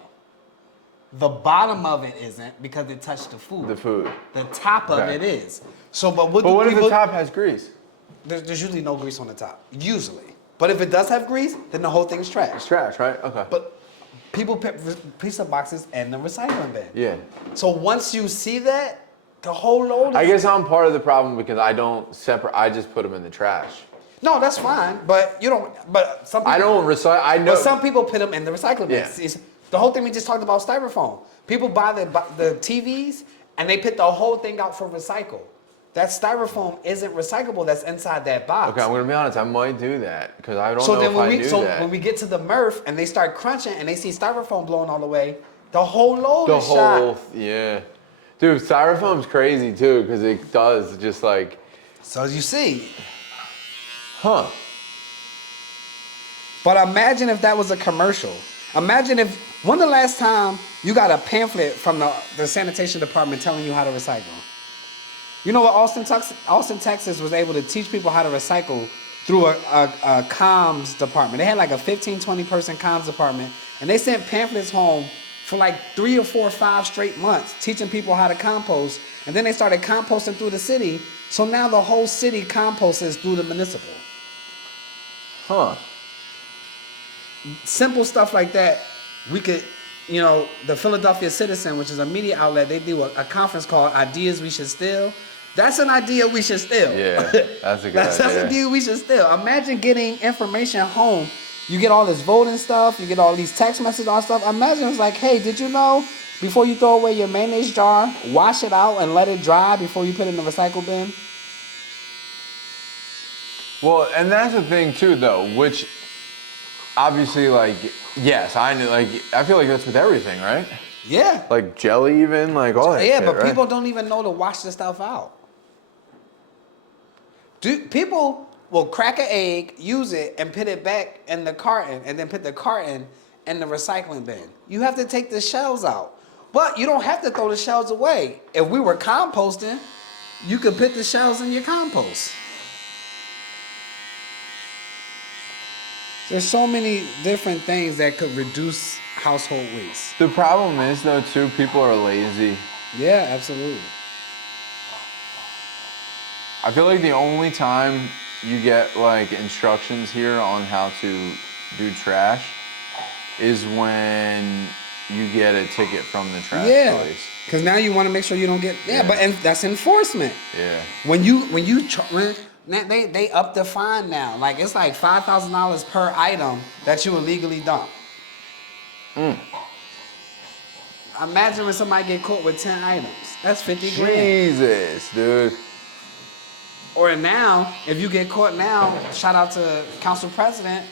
The bottom of it isn't because it touched the food. The food. The top of it is. So, but what if the top has grease? There's usually no grease on the top. Usually. But if it does have grease, then the whole thing's trash. It's trash, right? Okay. But people put pizza boxes in the recycling bin. Yeah. So once you see that, the whole load. I guess I'm part of the problem because I don't separate. I just put them in the trash. No, that's fine. But you don't. But some people. I don't recycle. I know. But some people put them in the recycling bin. Yeah. The whole thing we just talked about, styrofoam. People buy the TVs and they put the whole thing out for recycle. That styrofoam isn't recyclable. That's inside that box. Okay, I'm gonna be honest. I might do that because I don't know if I do that. So when we get to the MRF and they start crunching and they see styrofoam blowing all the way, the whole load is shot. Yeah. Dude, styrofoam's crazy too, because it does just like. So you see. Huh. But imagine if that was a commercial. Imagine if, when the last time you got a pamphlet from the sanitation department telling you how to recycle? You know what Austin, Texas was able to teach people how to recycle through a comms department. They had like a 15, 20 person comms department, and they sent pamphlets home for like 3 or 4 or 5 straight months teaching people how to compost. And then they started composting through the city. So now the whole city composes through the municipal. Huh. Simple stuff like that, we could, the Philadelphia Citizen, which is a media outlet, they do a conference called Ideas We Should Steal. That's an idea we should steal. Yeah, that's a good idea. That's an idea we should steal. Imagine getting information home. You get all this voting stuff, you get all these text messages, all stuff. Imagine it's like, hey, did you know before you throw away your mayonnaise jar, wash it out and let it dry before you put it in the recycle bin? Well, and that's the thing too, though, which obviously, like, yes, I knew, like, I feel like that's with everything, right? Yeah. Like jelly, even, like all that. Yeah, shit, but right? people don't even know to wash the stuff out. People will crack an egg, use it, and put it back in the carton, and then put the carton in the recycling bin. You have to take the shells out. But you don't have to throw the shells away. If we were composting, you could put the shells in your compost. There's so many different things that could reduce household waste. The problem is, though, too, people are lazy. Yeah, absolutely. I feel like the only time you get like instructions here on how to do trash is when you get a ticket from the trash place. Because now you want to make sure you don't get but that's enforcement. Yeah. When they up the fine now, like it's like $5,000 per item that you illegally dump. Imagine when somebody get caught with 10 items. That's 50 grand. Jesus, dude. Or now, if you get caught now, shout out to Council President,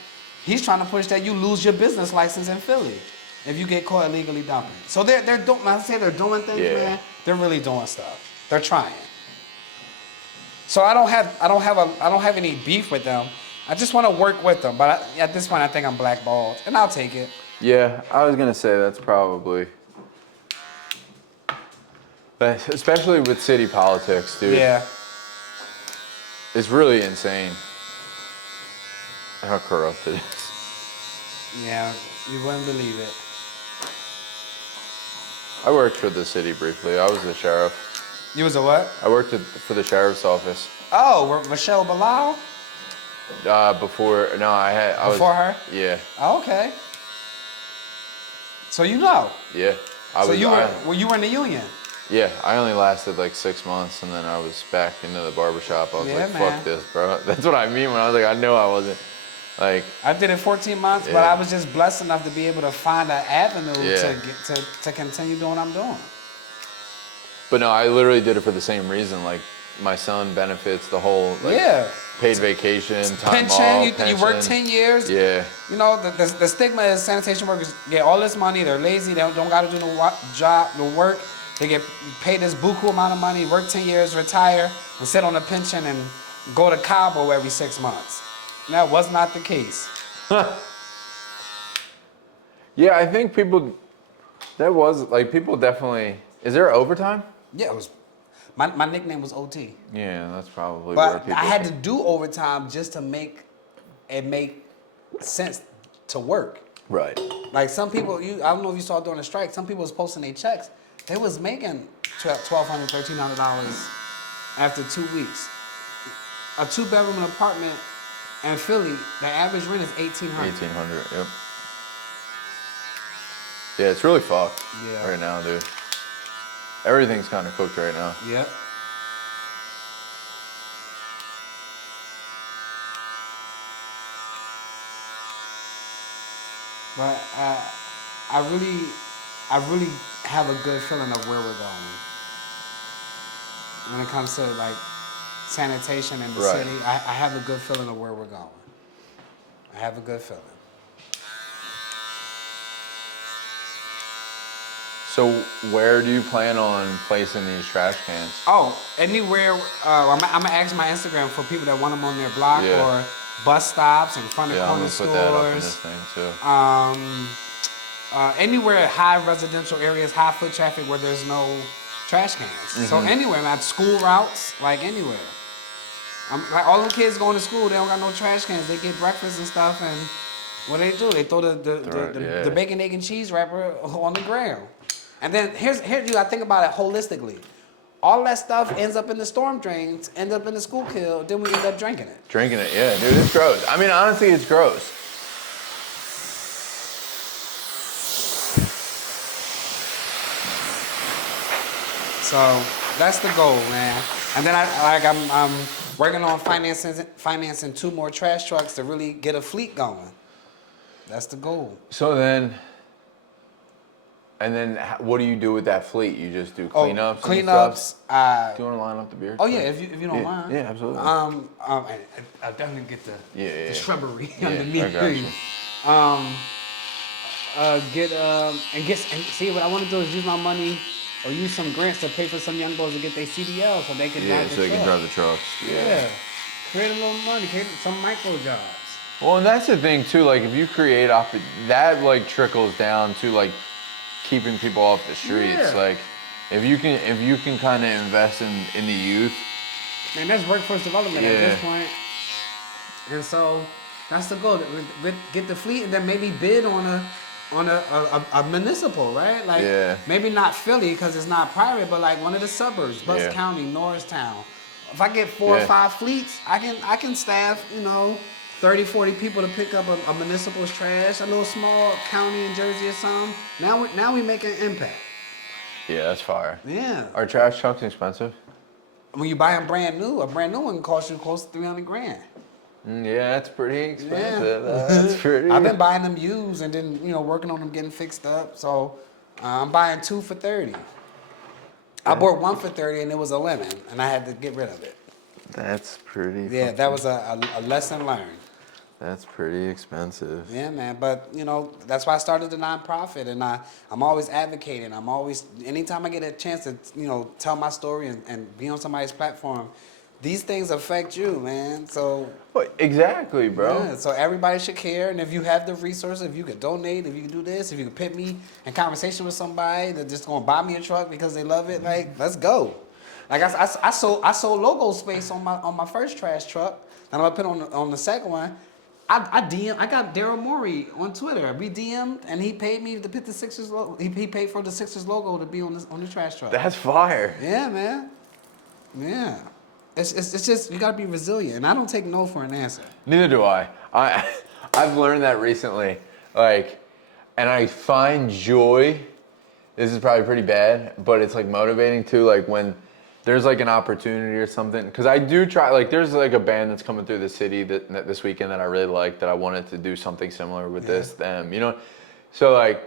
he's trying to push that you lose your business license in Philly if you get caught illegally dumping. So they're doing, when I say they're doing things, man, they're really doing stuff. They're trying. So I don't have any beef with them. I just want to work with them. But at this point, I think I'm blackballed, and I'll take it. Yeah, I was gonna say that's probably, especially with city politics, dude. Yeah. It's really insane how corrupt it is. Yeah, you wouldn't believe it. I worked for the city briefly. I was the sheriff. You was a what? I worked for the sheriff's office. Oh, Michelle Bilal? Before her? Yeah. Oh, okay. So you know. Yeah. You were in the union. Yeah, I only lasted like 6 months, and then I was back into the barbershop. I was like, fuck this, bro. That's what I mean when I was like, I knew I wasn't, like. I did it 14 months, but I was just blessed enough to be able to find an avenue to continue doing what I'm doing. But no, I literally did it for the same reason. Like, my son benefits, the whole, like, paid vacation, time off, pension. You work 10 years. Yeah. You know, the stigma is sanitation workers get all this money, they're lazy, they don't got to do no work. They get paid this buku amount of money, work 10 years, retire, and sit on a pension and go to Cabo every 6 months. And that was not the case. Yeah, I think people definitely, is there overtime? Yeah, it was. My nickname was OT. Yeah, that's probably where But people. I had to do overtime just to make it make sense to work. Right. Like some people, I don't know if you saw during the strike, some people was posting their checks. They was making $1,200, $1,300 after 2 weeks. A 2-bedroom apartment in Philly, the average rent is $1,800. $1,800, yep. Yeah, it's really fucked right now, dude. Everything's kind of cooked right now. Yep. But I really have a good feeling of where we're going. When it comes to like sanitation in the city, I have a good feeling of where we're going. I have a good feeling. So where do you plan on placing these trash cans? Oh, anywhere. I'm gonna ask my Instagram for people that want them on their block Yeah. or bus stops in front of Yeah, I'm corner gonna put that up in this stores. thing too. Anywhere high residential areas, high foot traffic where there's no trash cans. So anywhere, man, school routes, like anywhere. Like all the kids going to school, they don't got no trash cans. They get breakfast and stuff, and what they do, they throw the bacon, egg, and cheese wrapper on the ground. And then here's you gotta think about it holistically. All that stuff ends up in the storm drains, ends up in the school kill, then we end up drinking it. Drinking it, yeah, dude, it's gross. I mean, honestly, it's gross. So that's the goal, man. And then I'm working on financing 2 more trash trucks to really get a fleet going. That's the goal. So then, and then what do you do with that fleet? You just do cleanups? Cleanups. Do you want to line up the beer? Oh yeah, if you don't mind. Yeah, absolutely. I definitely get the shrubbery underneath. I got you. And see what I want to do is use my money or use some grants to pay for some young boys to get their CDL so they can drive the so they truck. can drive the trucks. Yeah. Create a little money, create some micro jobs. Well, and that's the thing too. Like, if you create that, like trickles down to like keeping people off the streets. Yeah. Like, if you can kind of invest in the youth. Man, that's workforce development at this point. And so that's the goal. Get the fleet and then maybe bid on a municipal, right? Like maybe not Philly because it's not private, but like one of the suburbs, Bucks County, Norristown. If I get 4 or 5 fleets, I can staff, 30, 40 people to pick up a municipal's trash, a little small county in Jersey or something. Now we make an impact. Yeah, that's fire. Yeah. Are trash trucks expensive? When you buy them brand new, a brand new one can cost you close to $300,000. Yeah, that's pretty expensive. Yeah. That's pretty. I've been buying them used and then working on them getting fixed up. So I'm buying 2 for $30. I bought 1 for $30 and it was a lemon, and I had to get rid of it. That's pretty. Yeah, that was a lesson learned. That's pretty expensive. Yeah, man. But that's why I started the nonprofit, and I'm always advocating. I'm always anytime I get a chance to tell my story and be on somebody's platform. These things affect you, man. So exactly, bro. Yeah, so everybody should care, and if you have the resources, if you could donate, if you could do this, if you could put me in conversation with somebody that's just gonna buy me a truck because they love it, like let's go. Like I sold logo space on my first trash truck, and I'm gonna put on the second one. I got Daryl Morey on Twitter. We DM'd, and he paid me to put the Sixers logo. He paid for the Sixers logo to be on the trash truck. That's fire. Yeah, man. Yeah. It's just you gotta be resilient, and I don't take no for an answer. Neither do I. I've learned that recently. Like, and I find joy. This is probably pretty bad, but it's like motivating too. Like when there's like an opportunity or something, because I do try. Like there's like a band that's coming through the city that this weekend that I really like. That I wanted to do something similar with them. So like.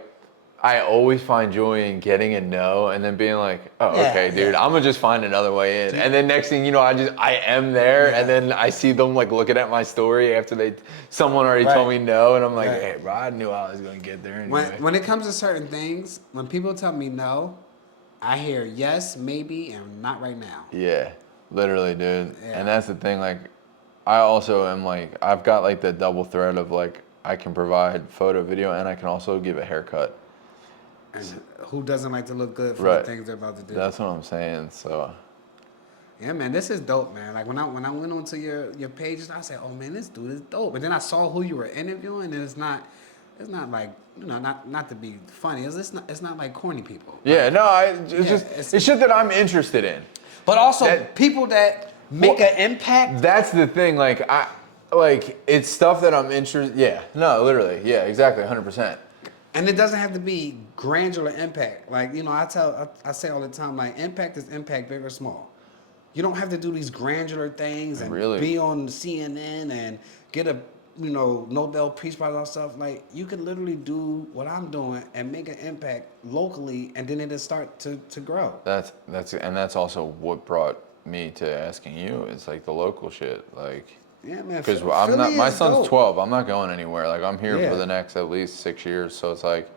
I always find joy in getting a no and then being like, oh, okay, dude, I'm gonna just find another way in. And then next thing you know, I am there, and then I see them like looking at my story after someone already told me no, and I'm like, hey, bro, I knew I was gonna get there anyway. When it comes to certain things, when people tell me no, I hear yes, maybe, and not right now. Yeah, literally, dude. Yeah. And that's the thing, like, I also am like, I've got like the double threat of like, I can provide photo, video, and I can also give a haircut. And who doesn't like to look good for the things they're about to do? That's what I'm saying. So. Yeah, man, this is dope, man. Like when I went onto your pages, I said, oh man, this dude is dope. But then I saw who you were interviewing, and it's not like not to be funny. It's not like corny people. Yeah, it's shit that I'm interested in. But also people that make an impact. That's the thing. Like it's stuff that I'm interested. Yeah, no, literally. Yeah, exactly, 100%. And it doesn't have to be granular impact. Like, I say all the time, like, impact is impact, big or small. You don't have to do these granular things and be on CNN and get a, Nobel Peace Prize or stuff. Like, you can literally do what I'm doing and make an impact locally, and then it'll start to grow. That's also what brought me to asking you. It's like the local shit, like. Yeah, man. Because my son's 12. I'm not going anywhere. Like I'm here for the next at least 6 years. So it's like,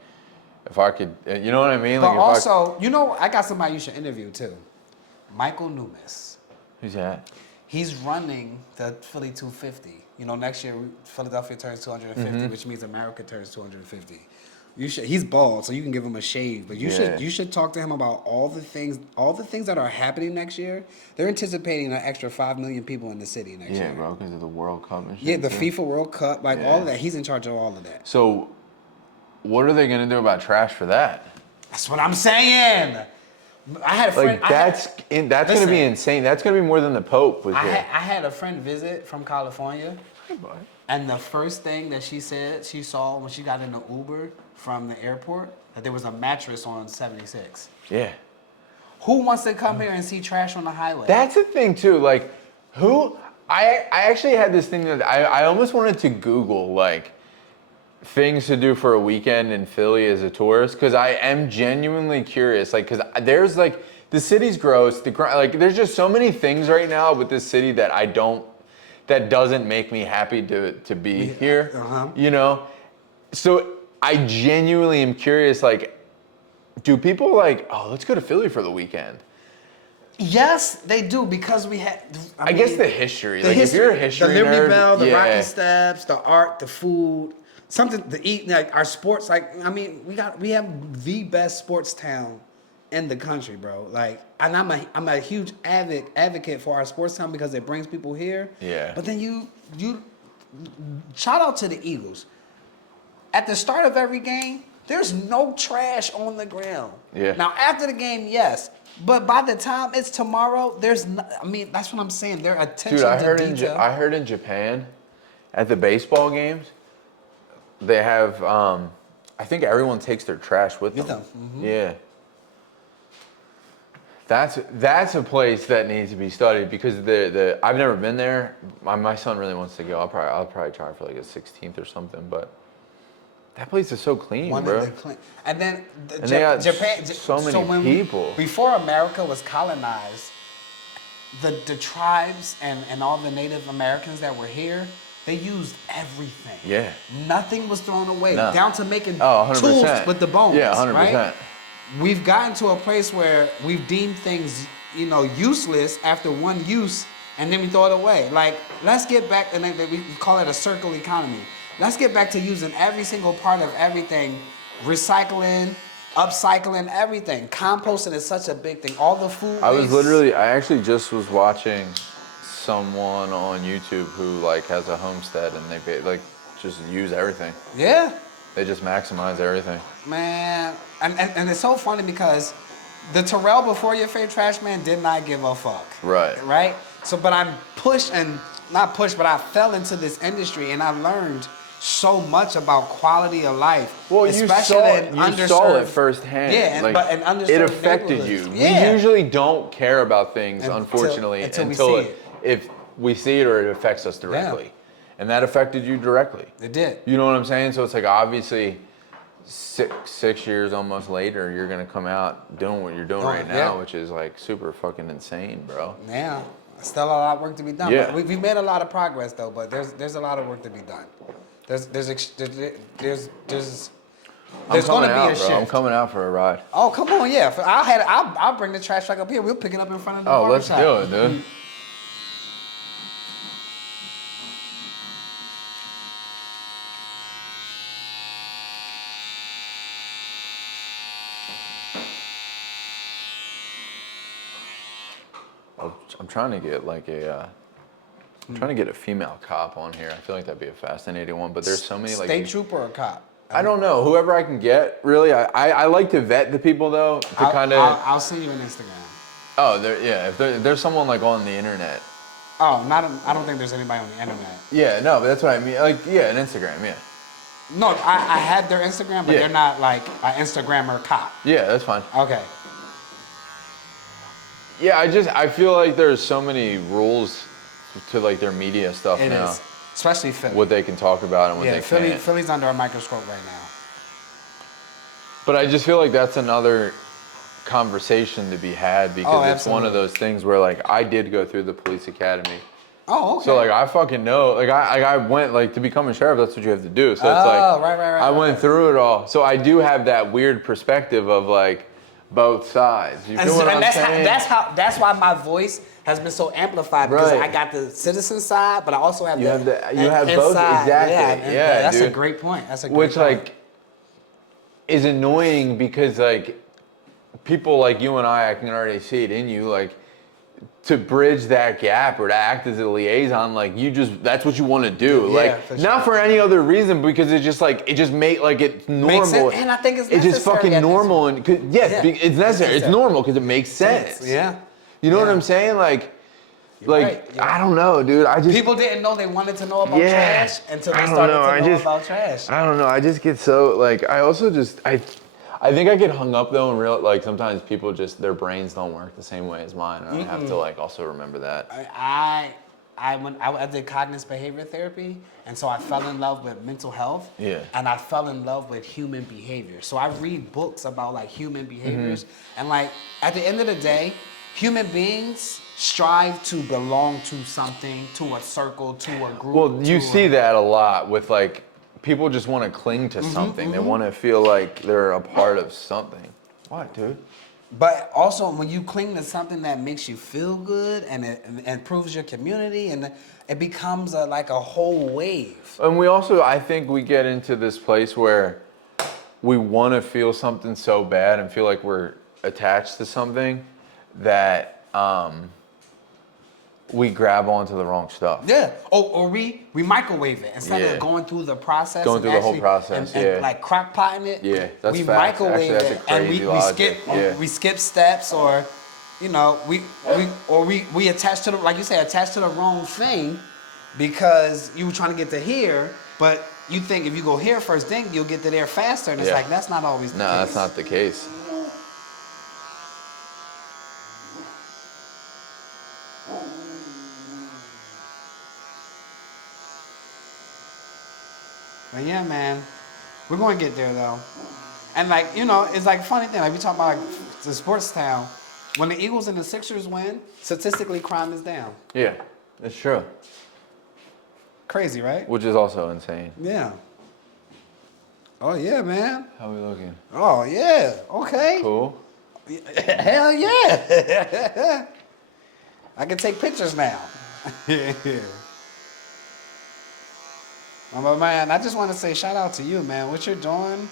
If I could, you know what I mean? But Like, also, I got somebody you should interview too. Michael Loomis. Who's that? He's running the Philly 250. Next year Philadelphia turns 250, which means America turns 250. He's bald, so you can give him a shave. But you should talk to him about all the things that are happening next year. They're anticipating an extra 5 million people in the city next year. Yeah, bro, because of the World Cup and shit. Yeah, the FIFA World Cup, all of that. He's in charge of all of that. So, what are they gonna do about trash for that? That's what I'm saying. I had a friend. That's gonna be insane. That's gonna be more than the Pope was here. I had a friend visit from California. Hey, boy. And the first thing that she said she saw when she got in the Uber from the airport, that there was a mattress on 76. Yeah. Who wants to come here and see trash on the highway? That's the thing too. Like, I actually had this thing that I almost wanted to Google like things to do for a weekend in Philly as a tourist, because I am genuinely curious. Like, because there's like the city's gross. There's just so many things right now with this city that doesn't make me happy to be here. So I genuinely am curious. Like, do people like, oh, let's go to Philly for the weekend? Yes, they do, because we had. I guess the history. If you're a history the Liberty nerd, Bell, the Rocky Steps, the art, the food, something to eat. Like our sports. We have the best sports town in the country, bro. Like, and I'm a huge advocate for our sports town because it brings people here. Yeah. But then you shout out to the Eagles. At the start of every game, there's no trash on the ground. Yeah. Now after the game, yes. But by the time it's tomorrow, that's what I'm saying. Their attention to detail. I heard in Japan, at the baseball games, they have, I think everyone takes their trash with them. Mm-hmm. Yeah. That's a place that needs to be studied, because I've never been there. My son really wants to go. I'll probably try for like a 16th or something, but that place is so clean, bro. And then they got Japan. so many people. Before America was colonized, the tribes and all the Native Americans that were here, they used everything. Yeah. Nothing was thrown away, No. down to making 100%. tools with the bones. Yeah, 100%. Right? We've gotten to a place where we've deemed things, useless after one use, and then we throw it away. Like, let's get back, and then we call it a circle economy. Let's get back to using every single part of everything, recycling, upcycling, everything. Composting is such a big thing. All the food waste. I actually just was watching someone on YouTube who like has a homestead, and they just use everything. Yeah. They just maximize everything. Man, and it's so funny because the Terrell Before Your Fave Trashman did not give a fuck. Right. Right? So, but I'm pushed, and not pushed, but I fell into this industry, and I learned so much about quality of life. Well, especially you saw it firsthand. Yeah, and underserved it affected you. Yeah. We usually don't care about things, unfortunately, until if we see it or it affects us directly. Yeah. And that affected you directly. It did. You know what I'm saying? So it's like, obviously, six years almost later, you're gonna come out doing what you're doing right now, which is like super fucking insane, bro. Yeah. Still a lot of work to be done. Yeah. We've made a lot of progress though, but there's a lot of work to be done. There's gonna be a shift. I'm coming out for a ride. Oh, come on, yeah. I'll bring the trash truck up here. We'll pick it up in front of the barbershop. Let's do it, dude. I'm trying to get like I'm trying to get a female cop on here. I feel like that'd be a fascinating one, but there's so many like state trooper or cop. I don't know. Whoever I can get, really. I like to vet the people though. I'll send you an Instagram. Oh, if there's someone like on the internet. Oh, I don't think there's anybody on the internet. Yeah, no, but that's what I mean. Like, yeah, an Instagram, yeah. No, I had their Instagram, but they're not like an Instagrammer cop. Yeah, that's fine. Okay. Yeah, I feel like there's so many rules to like their media stuff now. It is, especially Philly. What they can talk about and what they can't. Philly's under a microscope right now. But I just feel like that's another conversation to be had, because it's one of those things where like I did go through the police academy, Oh, okay. So like I fucking know, like I went like to become a sheriff. That's what you have to do. So it's like right. I went through it all. So I do have that weird perspective of like both sides. You feel what I'm saying? That's why my voice has been so amplified because I got the citizen side, but I also have you have both side. exactly. Yeah, that's dude. a great point. That's a great Which point. like is annoying because like people like you and I can already see it in you like. To bridge that gap or to act as a liaison, like that's what you want to do. Yeah, like for not sure. for any other reason, because it's just like, it just make like it's normal. Makes sense. And I think it's just fucking necessary normal. And it's necessary. It's normal because it makes sense. Yeah. You know what I'm saying? Like, Right. I don't know, dude. People didn't know they wanted to know about trash until they started to know about trash. I don't know. I just get so like, I think I get hung up though in real, like sometimes people just, their brains don't work the same way as mine. And I have to like also remember that. I did cognitive behavior therapy, and so I fell in love with mental health. Yeah. And I fell in love with human behavior. So I read books about like human behaviors, and like at the end of the day, human beings strive to belong to something, to a circle, to a group. Well, you see that a lot with like, people just want to cling to something. They want to feel like they're a part of something. What, dude? But also, when you cling to something that makes you feel good and it improves your community, and it becomes like a whole wave. And we also, I think we get into this place where we want to feel something so bad and feel like we're attached to something that we grab onto the wrong stuff. Yeah. Or we microwave it instead of going through the process. Going through the whole process, and like crock potting it. Yeah, that's we facts. Microwave Actually, that's it a crazy logic. we skip steps, or you know, we attach to the, like you say, attach to the wrong thing because you were trying to get to here, but you think if you go here first, then you'll get to there faster, and it's like that's not always the case. No, that's not the case. But yeah, man, we're going to get there though. And like, you know, it's like a funny thing. Like we talk about like the sports town. When the Eagles and the Sixers win, statistically crime is down. Yeah, it's true. Crazy, right? Which is also insane. Yeah. Oh yeah, man. How are we looking? Oh yeah. Okay. Cool. Hell yeah. I can take pictures now. But man, I just want to say shout out to you, man. What you're doing,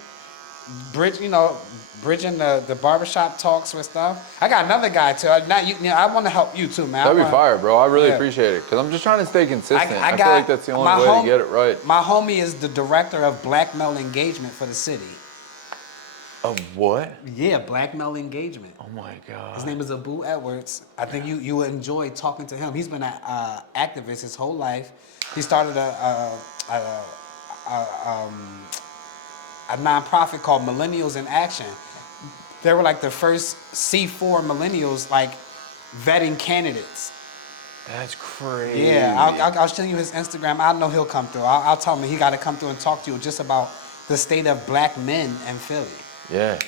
bridging the barbershop talks with stuff. I got another guy too. I want to help you too, man. That'd be fire, bro. I really appreciate it because I'm just trying to stay consistent. I feel like that's the only way to get it right. My homie is the director of black male engagement for the city. Of what? Yeah, black male engagement. Oh my God. His name is Abu Edwards. I think you would enjoy talking to him. He's been an activist his whole life. He started a nonprofit called Millennials in Action. They were like the first C4 millennials, like vetting candidates. That's crazy. Yeah, I'll show you his Instagram. I know he'll come through. I'll tell him he got to come through and talk to you just about the state of black men in Philly. Yeah.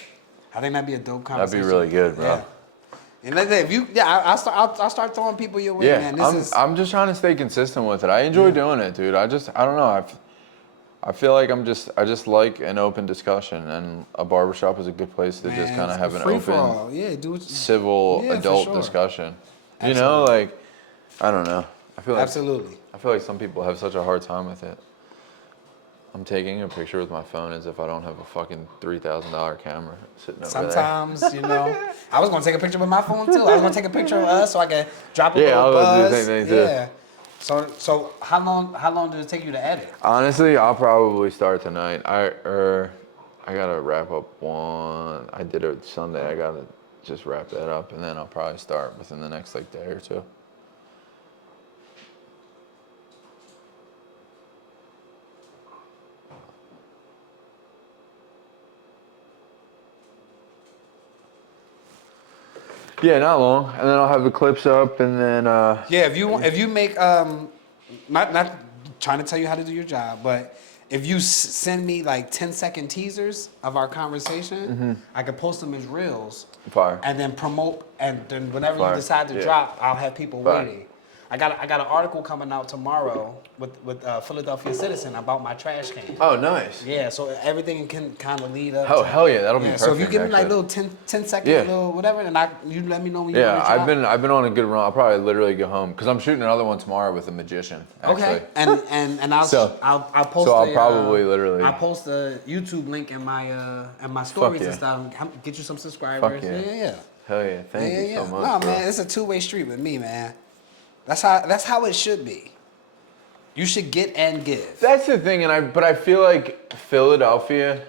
I think that'd be a dope conversation. That'd be really good, bro. Yeah. And if you, I'll start throwing people your way, man. I'm just trying to stay consistent with it. I enjoy doing it, dude. I don't know. I feel like I just like an open discussion, and a barbershop is a good place to just kind of have an open, civil adult discussion. Absolutely. You know, like, I don't know. I feel like some people have such a hard time with it. I'm taking a picture with my phone as if I don't have a fucking $3,000 camera sitting over there. Sometimes, you know, I was gonna take a picture with my phone too. I was gonna take a picture of us so I could drop a little buzz. I was gonna do the same thing too. Yeah. So how long did it take you to edit? Honestly, I'll probably start tonight. I gotta wrap up one. I did it Sunday. I gotta just wrap that up, and then I'll probably start within the next like day or two. Yeah, not long, and then I'll have the clips up, and then. If you make not trying to tell you how to do your job, but if you send me like 10-second teasers of our conversation, I can post them as reels. Fire. And then promote, and then whenever you decide to drop, I'll have people waiting. I got an article coming out tomorrow with Philadelphia Citizen about my trash can. Oh, nice. Yeah, so everything can kind of lead up. Oh, hell yeah, that'll be perfect. So if you give me like actually. little 10-second little whatever, then you let me know when you want to drop. I've been on a good run. I'll probably literally go home because I'm shooting another one tomorrow with a magician. Actually. Okay, and I'll post. So I'll probably literally. I'll post the YouTube link in my stories and stuff. Get you some subscribers. Fuck yeah. Yeah. Hell yeah! Thank you so much. No, bro. man, it's a two-way street with me, man. That's how it should be. You should get and give. That's the thing, but I feel like Philadelphia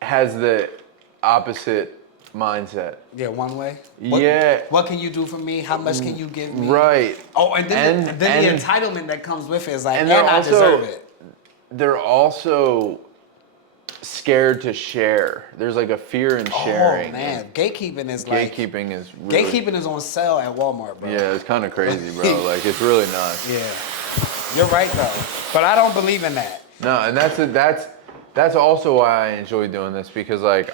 has the opposite mindset. Yeah, one way. Yeah. What can you do for me? How much can you give me? Right. Oh, and then the entitlement that comes with it is like, and I deserve it. They're also scared to share. There's like a fear in sharing. Oh man, gatekeeping is gatekeeping is really, gatekeeping is on sale at Walmart, bro. Yeah, it's kind of crazy, bro. Like it's really nuts. Yeah, you're right though, but I don't believe in that. No, and that's also why I enjoy doing this because like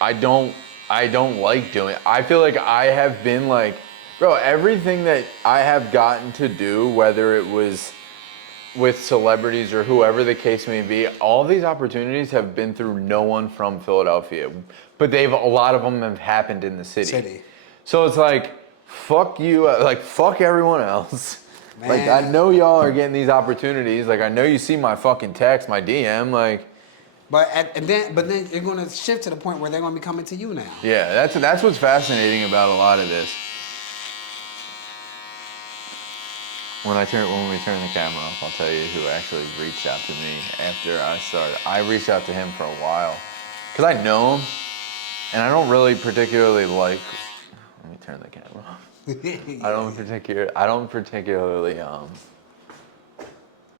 I don't like doing it. I feel like I have been like, bro, everything that I have gotten to do, whether it was with celebrities or whoever the case may be, all these opportunities have been through no one from Philadelphia, but a lot of them have happened in the city. So it's like, fuck you, like fuck everyone else. Man. Like I know y'all are getting these opportunities. Like I know you see my fucking text, my DM, like. But then you're gonna shift to the point where they're gonna be coming to you now. Yeah, that's what's fascinating about a lot of this. When we turn the camera off, I'll tell you who actually reached out to me after I started. I reached out to him for a while, cause I know him, and I don't really particularly like. Let me turn the camera off. I don't particularly